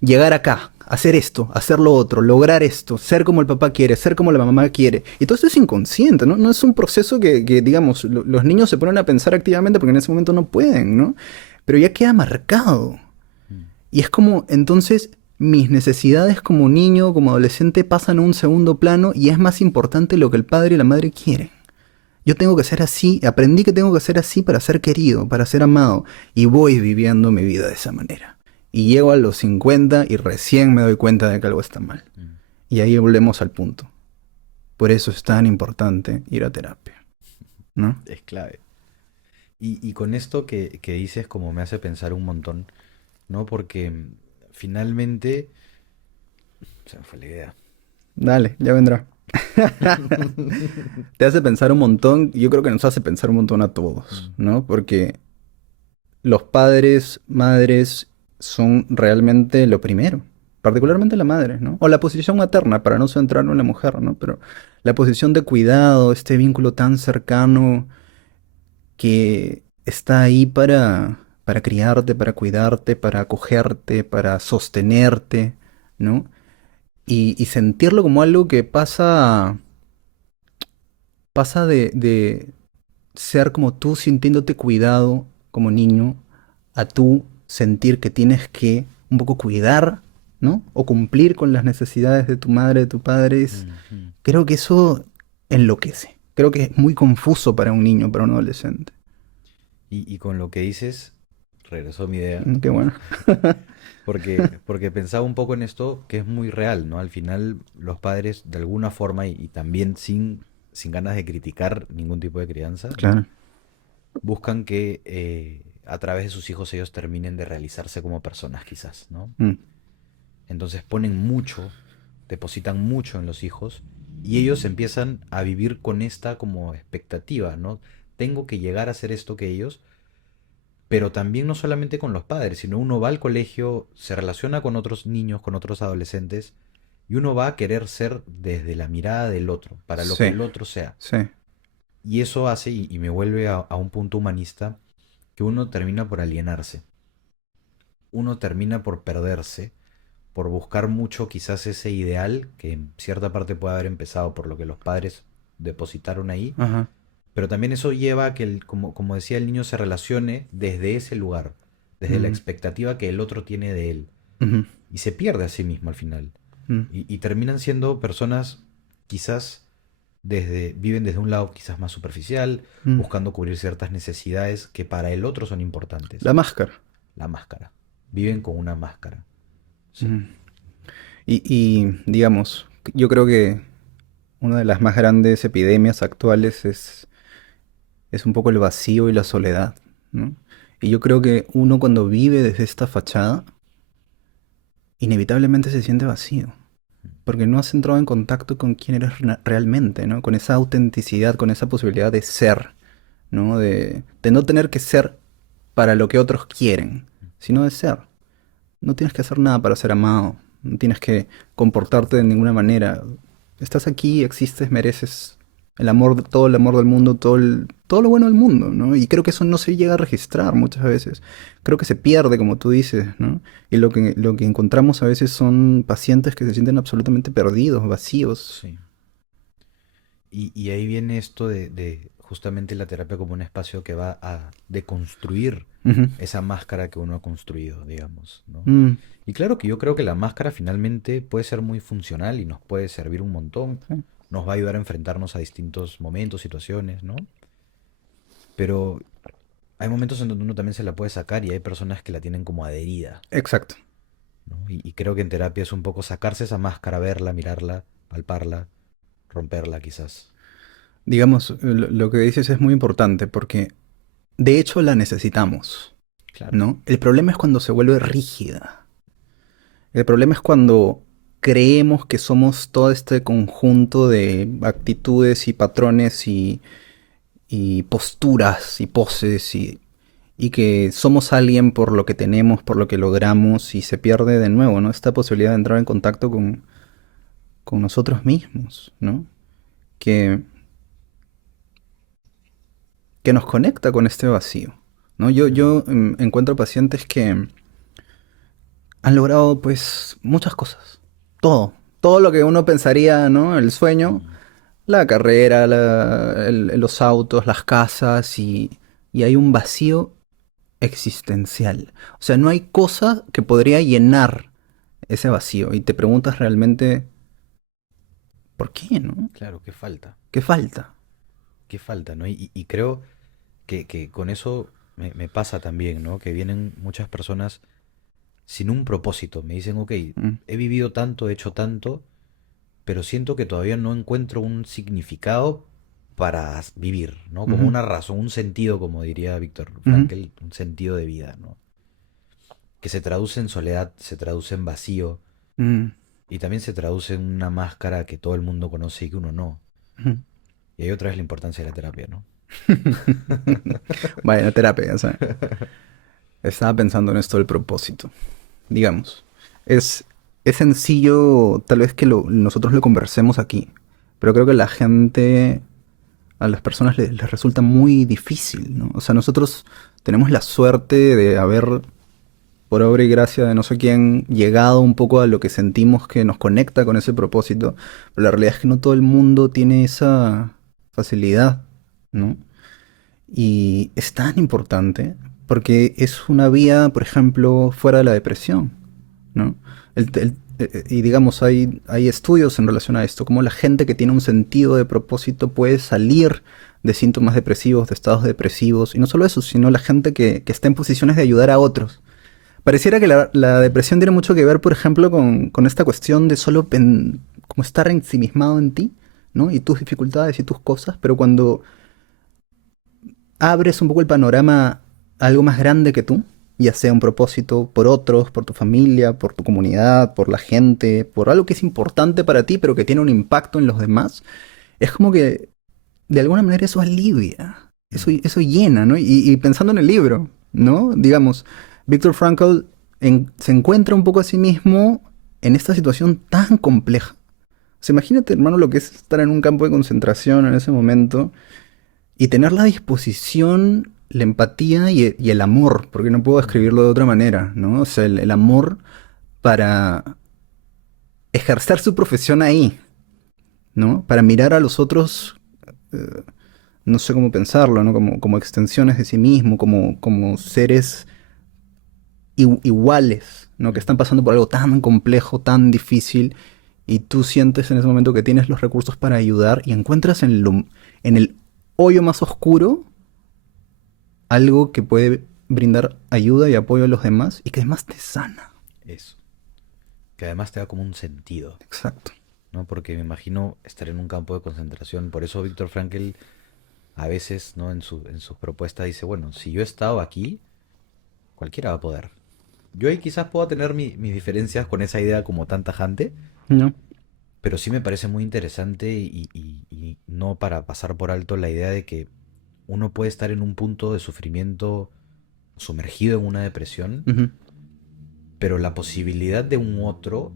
llegar acá, hacer esto, hacer lo otro, lograr esto, ser como el papá quiere, ser como la mamá quiere. Y todo esto es inconsciente, ¿no? No es un proceso que digamos, los niños se ponen a pensar activamente porque en ese momento no pueden, ¿no? Pero ya queda marcado. Mm. Y es como, entonces, mis necesidades como niño, como adolescente, pasan a un segundo plano y es más importante lo que el padre y la madre quieren. Yo tengo que ser así, aprendí que tengo que ser así para ser querido, para ser amado, y voy viviendo mi vida de esa manera. Y llego a los 50 y recién me doy cuenta de que algo está mal. Mm. Y ahí volvemos al punto. Por eso es tan importante ir a terapia, ¿no? Es clave. Y con esto que dices como me hace pensar un montón, ¿no? Porque finalmente se me fue la idea. Dale, ya vendrá. Te hace pensar un montón, yo creo que nos hace pensar un montón a todos, Mm. ¿no? Porque los padres, madres son realmente lo primero, particularmente la madre, ¿no? O la posición materna, para no centrarnos en la mujer, ¿no? Pero la posición de cuidado, este vínculo tan cercano que está ahí para criarte, para cuidarte, para acogerte, para sostenerte, ¿no? Y sentirlo como algo que pasa de ser como tú sintiéndote cuidado como niño a tú sentir que tienes que un poco cuidar, ¿no? O cumplir con las necesidades de tu madre, de tu padre. Ujú. Creo que eso enloquece. Creo que es muy confuso para un niño, para un adolescente. Y con lo que dices, regresó mi idea, Qué ¿no? bueno. Porque pensaba un poco en esto que es muy real, ¿no? Al final los padres de alguna forma y también sin ganas de criticar ningún tipo de crianza, ¿no? Claro. Buscan que a través de sus hijos ellos terminen de realizarse como personas, quizás, ¿no? Mm, Entonces ponen mucho, depositan mucho en los hijos y ellos empiezan a vivir con esta como expectativa, ¿no? Tengo que llegar a ser esto que ellos, pero también no solamente con los padres, sino uno va al colegio, se relaciona con otros niños, con otros adolescentes y uno va a querer ser desde la mirada del otro, para lo que sí, el otro sea. sí. Y eso hace y me vuelve a un punto humanista que uno termina por alienarse, uno termina por perderse por buscar mucho quizás ese ideal que en cierta parte puede haber empezado por lo que los padres depositaron ahí, Ajá. pero también eso lleva a que, como decía, el niño se relacione desde ese lugar, desde la Mm, expectativa que el otro tiene de él, ujú, y se pierde a sí mismo al final. mm, Y terminan siendo personas quizás viven desde un lado quizás más superficial, mm. buscando cubrir ciertas necesidades que para el otro son La importantes. máscara. La máscara. Viven con una máscara. Sí. Mm. Y digamos, yo creo que una de las más grandes epidemias actuales es un poco el vacío y la soledad, ¿no? Y yo creo que uno cuando vive desde esta fachada, inevitablemente se siente vacío, porque no has entrado en contacto con quién eres realmente, ¿no? Con esa autenticidad, con esa posibilidad de ser, ¿no? De no tener que ser para lo que otros quieren, sino de ser. No tienes que hacer nada para ser amado, no tienes que comportarte de ninguna manera. Estás aquí, existes, mereces el amor, todo el amor del mundo, todo lo bueno del mundo, ¿no? Y creo que eso no se llega a registrar muchas veces. Creo que se pierde, como tú dices, ¿no? Y lo que encontramos a veces son pacientes que se sienten absolutamente perdidos, vacíos. Sí. Y ahí viene esto de justamente la terapia como un espacio que va a deconstruir Ujú. esa máscara que uno ha construido, digamos, ¿no? Mm, Y claro que yo creo que la máscara finalmente puede ser muy funcional y nos puede servir un montón. sí. Nos va a ayudar a enfrentarnos a distintos momentos, situaciones, ¿no? Pero hay momentos en donde uno también se la puede sacar y hay personas que la tienen como adherida, Exacto. ¿no? Y creo que en terapia es un poco sacarse esa máscara, verla, mirarla, palparla, romperla quizás. Digamos, lo que dices es muy importante porque de hecho la necesitamos, Claro. ¿no? El problema es cuando se vuelve rígida. El problema es cuando creemos que somos todo este conjunto de actitudes y patrones y posturas y poses y que somos alguien por lo que tenemos, por lo que logramos y se pierde de nuevo, ¿no? Esta posibilidad de entrar en contacto con nosotros mismos, ¿no? Que, que nos conecta con este vacío, ¿no? Yo encuentro pacientes que han logrado pues muchas cosas. Todo lo que uno pensaría, ¿no? El sueño, Mm. la carrera, los autos, las casas y hay un vacío existencial. O sea, no hay cosa que podría llenar ese vacío y te preguntas realmente, ¿por qué, no? Claro, ¿Qué falta? qué falta, ¿no? Y creo que con eso me pasa también, ¿no? Que vienen muchas personas sin un propósito. Me dicen, ok, Mm, he vivido tanto, he hecho tanto, pero siento que todavía no encuentro un significado para vivir, ¿no? Como ujú, una razón, un sentido, como diría Víctor ujú, Frankl, un sentido de vida, ¿no? Que se traduce en soledad, se traduce en vacío mm, y también se traduce en una máscara que todo el mundo conoce y que uno no. ujú. Y ahí otra vez la importancia de la terapia, ¿no? Vaya, la terapia, o sea, estaba pensando en esto del propósito. Digamos, es, es sencillo tal vez que nosotros lo conversemos aquí, pero creo que la gente, a las personas les resulta muy difícil, ¿no? O sea, nosotros tenemos la suerte de haber, por obra y gracia de no sé quién, llegado un poco a lo que sentimos que nos conecta con ese propósito, pero la realidad es que no todo el mundo tiene esa facilidad, ¿no? Y es tan importante porque es una vía, por ejemplo, fuera de la depresión, ¿no? Y digamos, hay estudios en relación a esto, cómo la gente que tiene un sentido de propósito puede salir de síntomas depresivos, de estados depresivos, y no solo eso, sino la gente que está en posiciones de ayudar a otros. Pareciera que la depresión tiene mucho que ver, por ejemplo, con esta cuestión de solo como estar ensimismado en ti, ¿no? Y tus dificultades y tus cosas, pero cuando abres un poco el panorama a algo más grande que tú, ya sea un propósito por otros, por tu familia, por tu comunidad, por la gente, por algo que es importante para ti, pero que tiene un impacto en los demás, es como que de alguna manera eso alivia, Mm. eso llena, ¿no? Y pensando en el libro, ¿no? Digamos, Viktor Frankl se encuentra un poco a sí mismo en esta situación tan compleja. O sea, imagínate, hermano, lo que es estar en un campo de concentración en ese momento y tener la disposición, la empatía y el amor, porque no puedo Mm. escribirlo de otra manera, ¿no? O sea, el amor para ejercer su profesión ahí, ¿no? Para mirar a los otros, eh, no sé cómo pensarlo, ¿no? Como extensiones de sí mismo, como seres iguales, ¿no? Que están pasando por algo tan complejo, tan difícil, y tú sientes en ese momento que tienes los recursos para ayudar y encuentras en el hoyo más oscuro algo que puede brindar ayuda y apoyo a los demás y que además te sana. Eso. Que además te da como un sentido, Exacto. ¿no? Porque me imagino estar en un campo de concentración. Por eso Víctor Frankl a veces, ¿no? En sus propuestas dice, bueno, si yo he estado aquí, cualquiera va a poder. Yo ahí quizás pueda tener mis diferencias con esa idea como tan tajante, ¿No? pero sí me parece muy interesante y no para pasar por alto la idea de que uno puede estar en un punto de sufrimiento sumergido en una depresión, Ujú. pero la posibilidad de un otro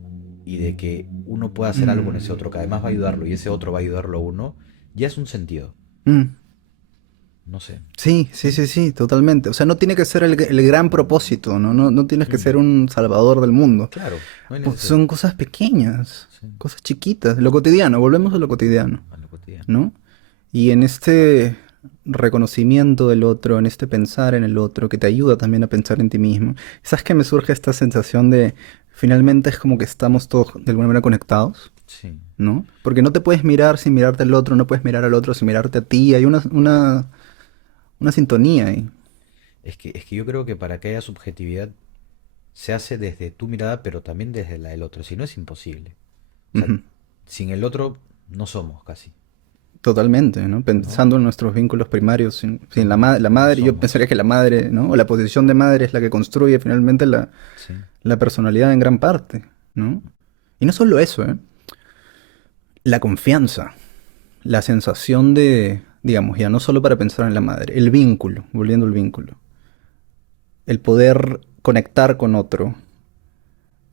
y de que uno pueda hacer algo con ese otro, que además va a ayudarlo y ese otro va a ayudarlo a uno, ya es un sentido. Mm. No sé. Sí, sí, sí, sí, totalmente. O sea, no tiene que ser el gran propósito, ¿no? No tienes que Mm, ser un salvador del mundo. claro, no hay Son necesidad. cosas pequeñas, Sí, cosas chiquitas, lo cotidiano, volvemos a lo cotidiano, a lo cotidiano. ¿no? Y en este reconocimiento del otro, en este pensar en el otro, que te ayuda también a pensar en ti mismo, ¿sabes que me surge esta sensación de finalmente es como que estamos todos de alguna manera conectados? Sí. ¿No? Porque no te puedes mirar sin mirarte al otro, no puedes mirar al otro sin mirarte a ti, hay una sintonía ahí. Es que yo creo que para que haya subjetividad se hace desde tu mirada, pero también desde la del otro. Si no, es imposible. O sea, Ujú. sin el otro no somos casi, Totalmente, ¿no? ¿no? Pensando en nuestros vínculos primarios, sin la No madre, yo pensaría somos. que la madre, ¿no? O la posición de madre es la que construye finalmente Sí. la personalidad en gran parte, ¿no? Y no solo eso, ¿eh? La confianza, la sensación de, digamos, ya no solo para pensar en la madre, el vínculo, volviendo al vínculo, el poder conectar con otro,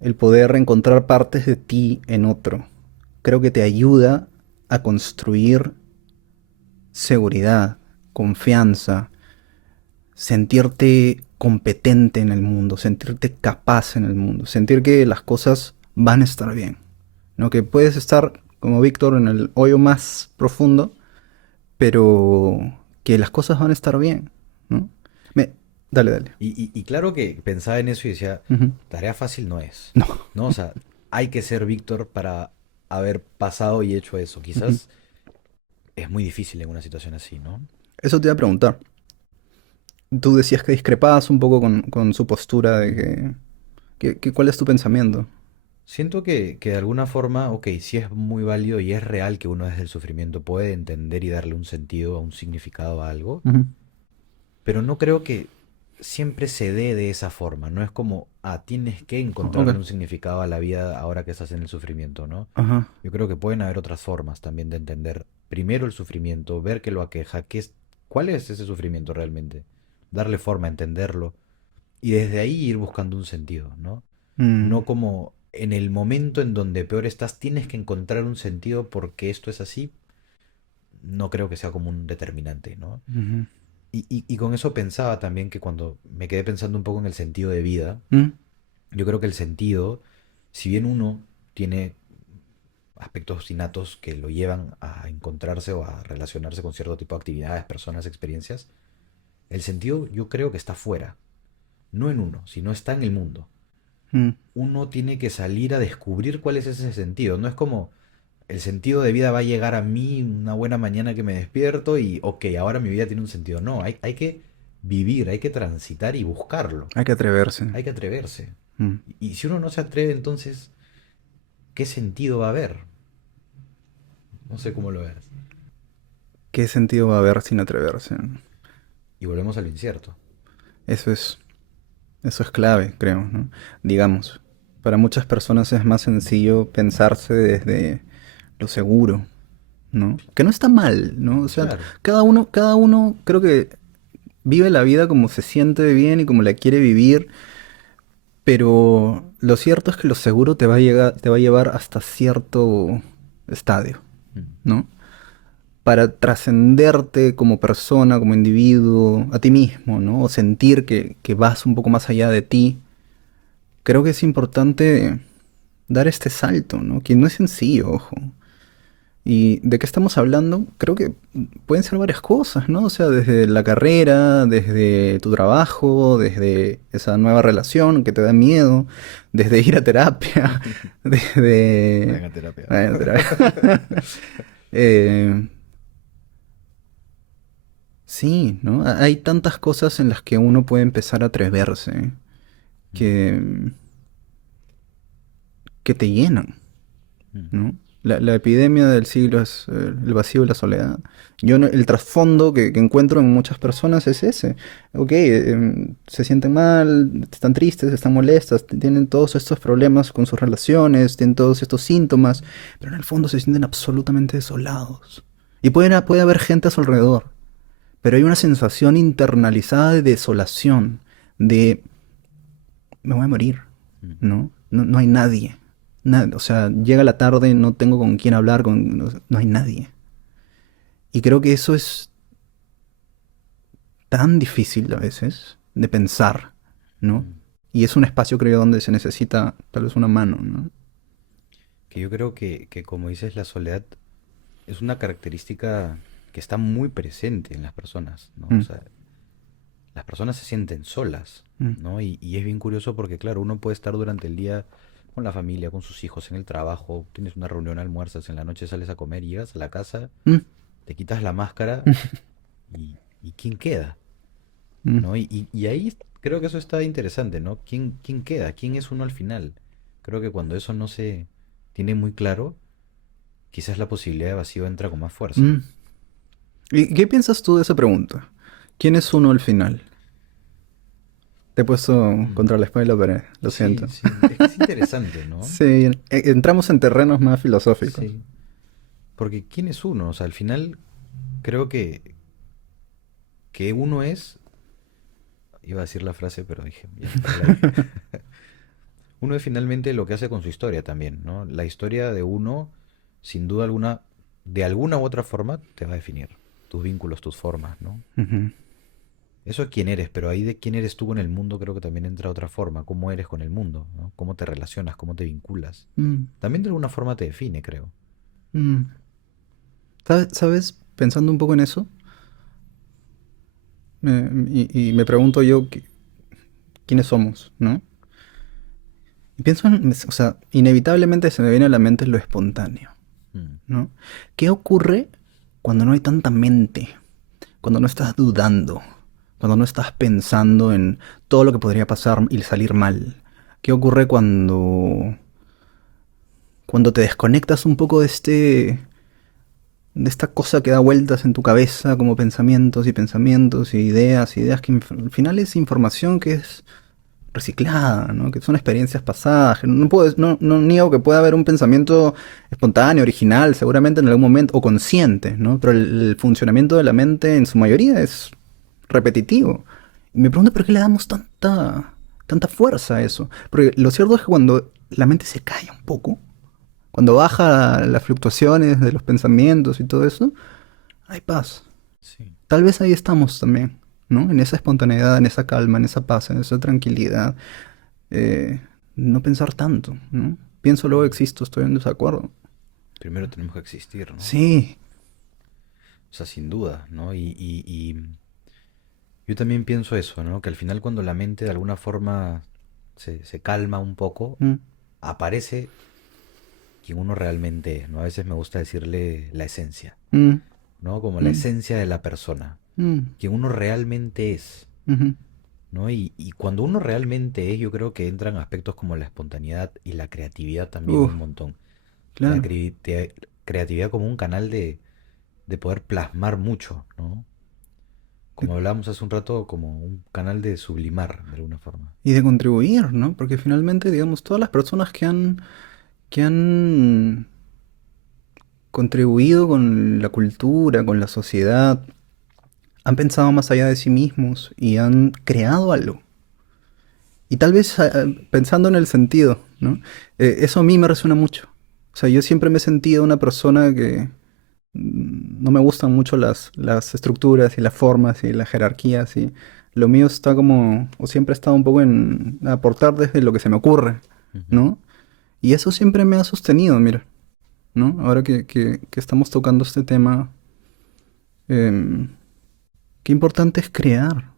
el poder encontrar partes de ti en otro, creo que te ayuda a construir seguridad, confianza, sentirte competente en el mundo, sentirte capaz en el mundo, sentir que las cosas van a estar bien, ¿no? Que puedes estar como Víctor en el hoyo más profundo, pero que las cosas van a estar bien, ¿no? Me... Dale, dale. Y claro que pensaba en eso y decía, Ujú. tarea fácil no es, No. ¿no? O sea, hay que ser Víctor para haber pasado y hecho eso. Ujú. Quizás es muy difícil en una situación así, ¿no? Eso te iba a preguntar. Tú decías que discrepabas un poco con su postura de ¿cuál es tu pensamiento? Siento que de alguna forma, ok, sí es muy válido y es real que uno desde el sufrimiento puede entender y darle un sentido, a un significado a algo, Ujú. pero no creo que siempre se dé de esa forma. No es como, tienes que Ok. encontrarle un significado a la vida ahora que estás en el sufrimiento, ¿no? Ajá. Yo creo que pueden haber otras formas también de entender primero el sufrimiento, ver qué lo aqueja, cuál es ese sufrimiento realmente, darle forma, entenderlo y desde ahí ir buscando un sentido, ¿no? Mm. No como en el momento en donde peor estás tienes que encontrar un sentido porque esto es así, no creo que sea como un determinante, ¿no? Ujú. Y con eso pensaba también que cuando me quedé pensando un poco en el sentido de vida, Mm. yo creo que el sentido, si bien uno tiene aspectos innatos que lo llevan a encontrarse o a relacionarse con cierto tipo de actividades, personas, experiencias, el sentido yo creo que está fuera, no en uno, sino está en el mundo. Mm. Uno tiene que salir a descubrir cuál es ese sentido. No es como el sentido de vida va a llegar a mí una buena mañana que me despierto y, ok, ahora mi vida tiene un sentido. No, hay que vivir, hay que transitar y buscarlo. Hay que atreverse. Hay que atreverse. Mm. Y si uno no se atreve, entonces, ¿qué sentido va a haber? No sé cómo lo ves. ¿Qué sentido va a haber sin atreverse? Y volvemos a lo incierto. Eso es, eso es clave, creo, ¿no? Digamos, para muchas personas es más sencillo pensarse desde lo seguro, ¿no? Que no está mal, ¿no? O sea, Claro. cada uno creo que vive la vida como se siente bien y como la quiere vivir, pero lo cierto es que lo seguro te va a llevar hasta cierto estadio, Mm. ¿no? Para trascenderte como persona, como individuo, a ti mismo, ¿no? O sentir que vas un poco más allá de ti, creo que es importante, dar este salto, ¿no? Que no es sencillo, ojo. ¿Y de qué estamos hablando? Creo que pueden ser varias cosas, ¿no? O sea, desde la carrera, desde tu trabajo, desde esa nueva relación que te da miedo, desde ir a terapia, desde... Vayan a terapia. Bueno, terapia. Eh, sí, ¿no? Hay tantas cosas en las que uno puede empezar a atreverse Mm, que, que te llenan, mm, ¿no? La epidemia del siglo es el vacío y la soledad. El trasfondo que encuentro en muchas personas es ese. Ok, se sienten mal, están tristes, están molestas, tienen todos estos problemas con sus relaciones, tienen todos estos síntomas, pero en el fondo se sienten absolutamente desolados. Y puede haber gente a su alrededor, pero hay una sensación internalizada de desolación, de me voy a morir, mm. ¿no? No hay nadie. O sea, llega la tarde, no tengo con quién hablar, no hay nadie. Y creo que eso es tan difícil a veces de pensar, ¿no? Mm. Y es un espacio, creo, donde se necesita tal vez una mano, ¿no? Que yo creo que, como dices, la soledad es una característica que está muy presente en las personas, ¿no? O Mm, sea, las personas se sienten solas, mm, ¿no? Y es bien curioso porque, claro, uno puede estar durante el día con la familia, con sus hijos, en el trabajo, tienes una reunión, almuerzas, en la noche sales a comer y llegas a la casa, mm, te quitas la máscara y ¿quién queda? mm, ¿No? Y ahí creo que eso está interesante, ¿no? ¿Quién queda? ¿Quién es uno al final? Creo que cuando eso no se tiene muy claro, quizás la posibilidad de vacío entra con más fuerza. mm. ¿Y qué piensas tú de esa pregunta? ¿Quién es uno al final? Te he puesto Mm. contra la espalda y la pared, lo Sí, siento. sí, es que es interesante, ¿no? Sí, entramos en terrenos más filosóficos. Sí, porque ¿quién es uno? O sea, al final creo que uno es, iba a decir la frase, pero dije, ya, ¿para qué la dije? Uno es finalmente lo que hace con su historia también, ¿no? La historia de uno, sin duda alguna, de alguna u otra forma, te va a definir. Tus vínculos, tus formas, ¿no? Ujú. Eso es quién eres, pero ahí de quién eres tú con el mundo creo que también entra otra forma, cómo eres con el mundo, ¿no? Cómo te relacionas, cómo te vinculas. Mm, También de alguna forma te define, creo. mm. ¿Sabes? Pensando un poco en eso, y me pregunto yo quiénes somos, ¿no? Y pienso o sea, inevitablemente se me viene a la mente lo espontáneo, Mm, ¿no? ¿Qué ocurre cuando no hay tanta mente? Cuando no estás dudando, cuando no estás pensando en todo lo que podría pasar y salir mal. ¿Qué ocurre cuando te desconectas un poco de esta cosa que da vueltas en tu cabeza como pensamientos y pensamientos y ideas que al final es información que es reciclada, ¿no? Que son experiencias pasadas. Que no niego que pueda haber un pensamiento espontáneo, original, seguramente en algún momento, o consciente, ¿no? Pero el funcionamiento de la mente en su mayoría es repetitivo. Y me pregunto por qué le damos tanta fuerza a eso. Porque lo cierto es que cuando la mente se calla un poco, cuando baja las fluctuaciones de los pensamientos y todo eso, hay paz. sí. Tal vez ahí estamos también, ¿no? En esa espontaneidad, en esa calma, en esa paz, en esa tranquilidad. Eh, no pensar tanto, ¿no? Pienso luego Mm. existo, estoy en desacuerdo. Primero tenemos que existir, ¿no? Sí. O sea, sin duda, ¿no? Y yo también pienso eso, ¿no? Que al final cuando la mente de alguna forma se calma un poco, Mm, aparece quien uno realmente es, ¿no? A veces me gusta decirle la esencia, mm, ¿no? Como la mm, esencia de la persona, mm, quien uno realmente es, ujú. ¿no? Y cuando uno realmente es, yo creo que entran aspectos como la espontaneidad y la creatividad también Uf, un montón. La claro. creatividad como un canal de poder plasmar mucho, ¿no? De- Como hablábamos hace un rato, como un canal de sublimar, de alguna forma. y de contribuir, ¿no? Porque finalmente, digamos, todas las personas que han contribuido con la cultura, con la sociedad, han pensado más allá de sí mismos y han creado algo. Y tal vez pensando en el sentido, ¿no? Eso a mí me resuena mucho. O sea, yo siempre me he sentido una persona que no me gustan mucho las estructuras y las formas y las jerarquías y lo mío está como, o siempre ha estado un poco en aportar desde lo que se me ocurre, Ujú. ¿no? Y eso siempre me ha sostenido, mira, ¿no? Ahora que estamos tocando este tema, em, qué importante es crear.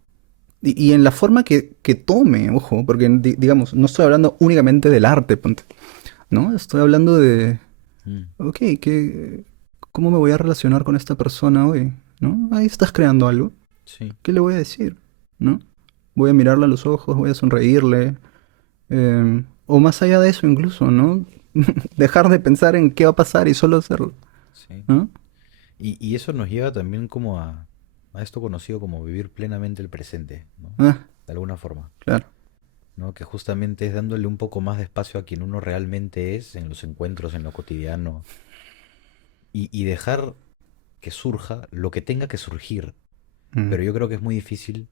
Y en la forma que tome, ojo, porque digamos, no estoy hablando únicamente del arte, ponte, ¿no? Estoy hablando de, Mm, ok, ¿cómo me voy a relacionar con esta persona hoy? ¿No? Ahí estás creando algo. sí. ¿Qué le voy a decir? ¿No? Voy a mirarle a los ojos, voy a sonreírle. O más allá de eso incluso, ¿no? Dejar de pensar en qué va a pasar y solo hacerlo, Sí. ¿no? Y eso nos lleva también como a esto conocido como vivir plenamente el presente, ¿no? Ah, De alguna forma, claro. ¿no? Que justamente es dándole un poco más de espacio a quien uno realmente es en los encuentros, en lo cotidiano, y dejar que surja lo que tenga que surgir. Mm, Pero yo creo que es muy difícil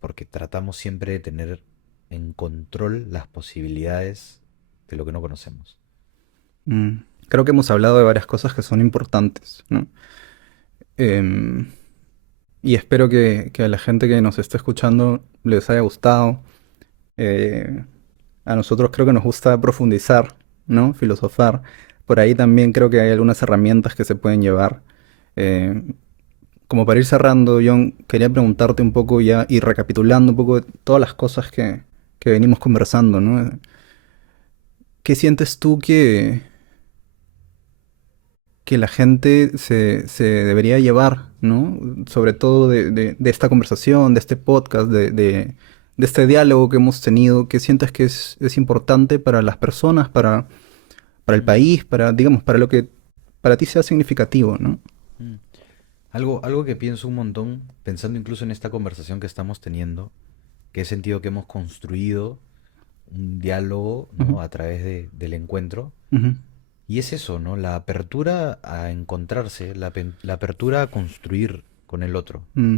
porque tratamos siempre de tener en control las posibilidades de lo que no conocemos. mm. Creo que hemos hablado de varias cosas que son importantes, ¿no? Em, y espero que a la gente que nos esté escuchando les haya gustado. Eh, a nosotros creo que nos gusta profundizar, ¿no? Filosofar. Por ahí también creo que hay algunas herramientas que se pueden llevar. Eh, Como para ir cerrando, John, quería preguntarte un poco ya y recapitulando un poco de todas las cosas que venimos conversando, ¿no? ¿Qué sientes tú que la gente se debería llevar, ¿no? Sobre todo de esta conversación, de este podcast, de este diálogo que hemos tenido. ¿Qué sientes que es importante para las personas, para el Mm, país, para, digamos, para lo que para ti sea significativo, ¿no? mm. Algo que pienso un montón, pensando incluso en esta conversación que estamos teniendo, que he sentido que hemos construido un diálogo, Ujú, ¿no? A través del encuentro. ujú, Y es eso, ¿no? La apertura a encontrarse, la apertura a construir con el otro. mm,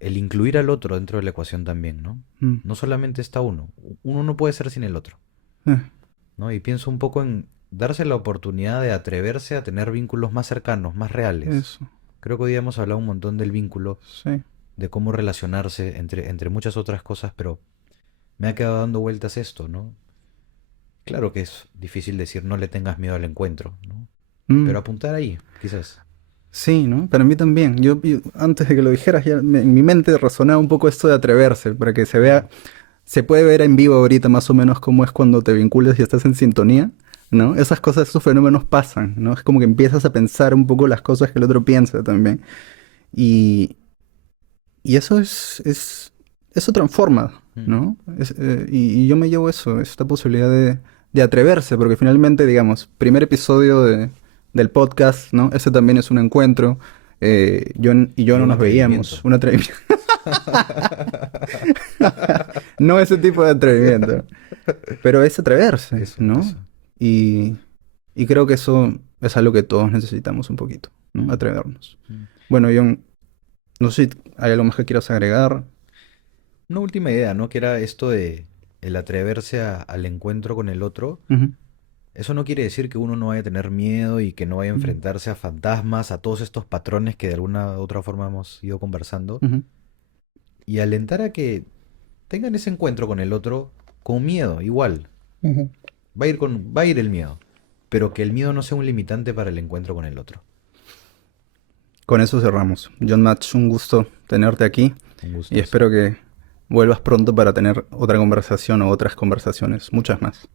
El incluir al otro dentro de la ecuación también, ¿no? mm, No solamente está uno. Uno no puede ser sin el otro, eh, ¿no? Y pienso un poco en darse la oportunidad de atreverse a tener vínculos más cercanos, más reales. eso, Creo que hoy hemos hablado un montón del vínculo, sí. de cómo relacionarse entre muchas otras cosas, pero me ha quedado dando vueltas esto, ¿no? Claro que es difícil decir no le tengas miedo al encuentro, ¿no? Mm. Pero apuntar ahí, quizás. Sí, ¿no? Para mí también. Yo antes de que lo dijeras, ya en mi mente resonaba un poco esto de atreverse, para que se Mm, vea, se puede ver en vivo ahorita más o menos cómo es cuando te vinculas y estás en sintonía, ¿no? Esas cosas, esos fenómenos pasan, ¿no? Es como que empiezas a pensar un poco las cosas que el otro piensa también. Y, y eso eso transforma, mm, ¿no? Y yo me llevo eso, esta posibilidad de atreverse, porque finalmente, digamos, primer episodio del podcast, ¿no? Ese también es un encuentro. John y yo y no un nos veíamos, atrevimiento. un atrevimiento. No ese tipo de atrevimiento, pero es atreverse, Eso, ¿no? eso. Y, y creo que eso es algo que todos necesitamos un poquito, ¿no? Mm, Atrevernos. mm. Bueno, John, no sé si hay algo más que quieras agregar. Una última idea, ¿no? Que era esto de el atreverse al encuentro con el otro. Ujú, Eso no quiere decir que uno no vaya a tener miedo y que no vaya a ujú, enfrentarse a fantasmas, a todos estos patrones que de alguna u otra forma hemos ido conversando. ujú, Y alentar a que tengan ese encuentro con el otro con miedo, igual. ujú. Va a ir el miedo. Pero que el miedo no sea un limitante para el encuentro con el otro. Con eso cerramos. John Match, un gusto tenerte aquí Un y gustazo. espero que vuelvas pronto para tener otra conversación o otras conversaciones, muchas más.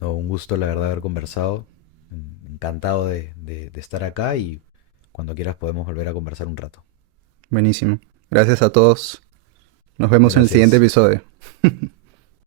No, un gusto, la verdad, haber conversado. Encantado de estar acá y cuando quieras podemos volver a conversar un rato. Buenísimo. Gracias a todos. Nos vemos en el siguiente Gracias. episodio.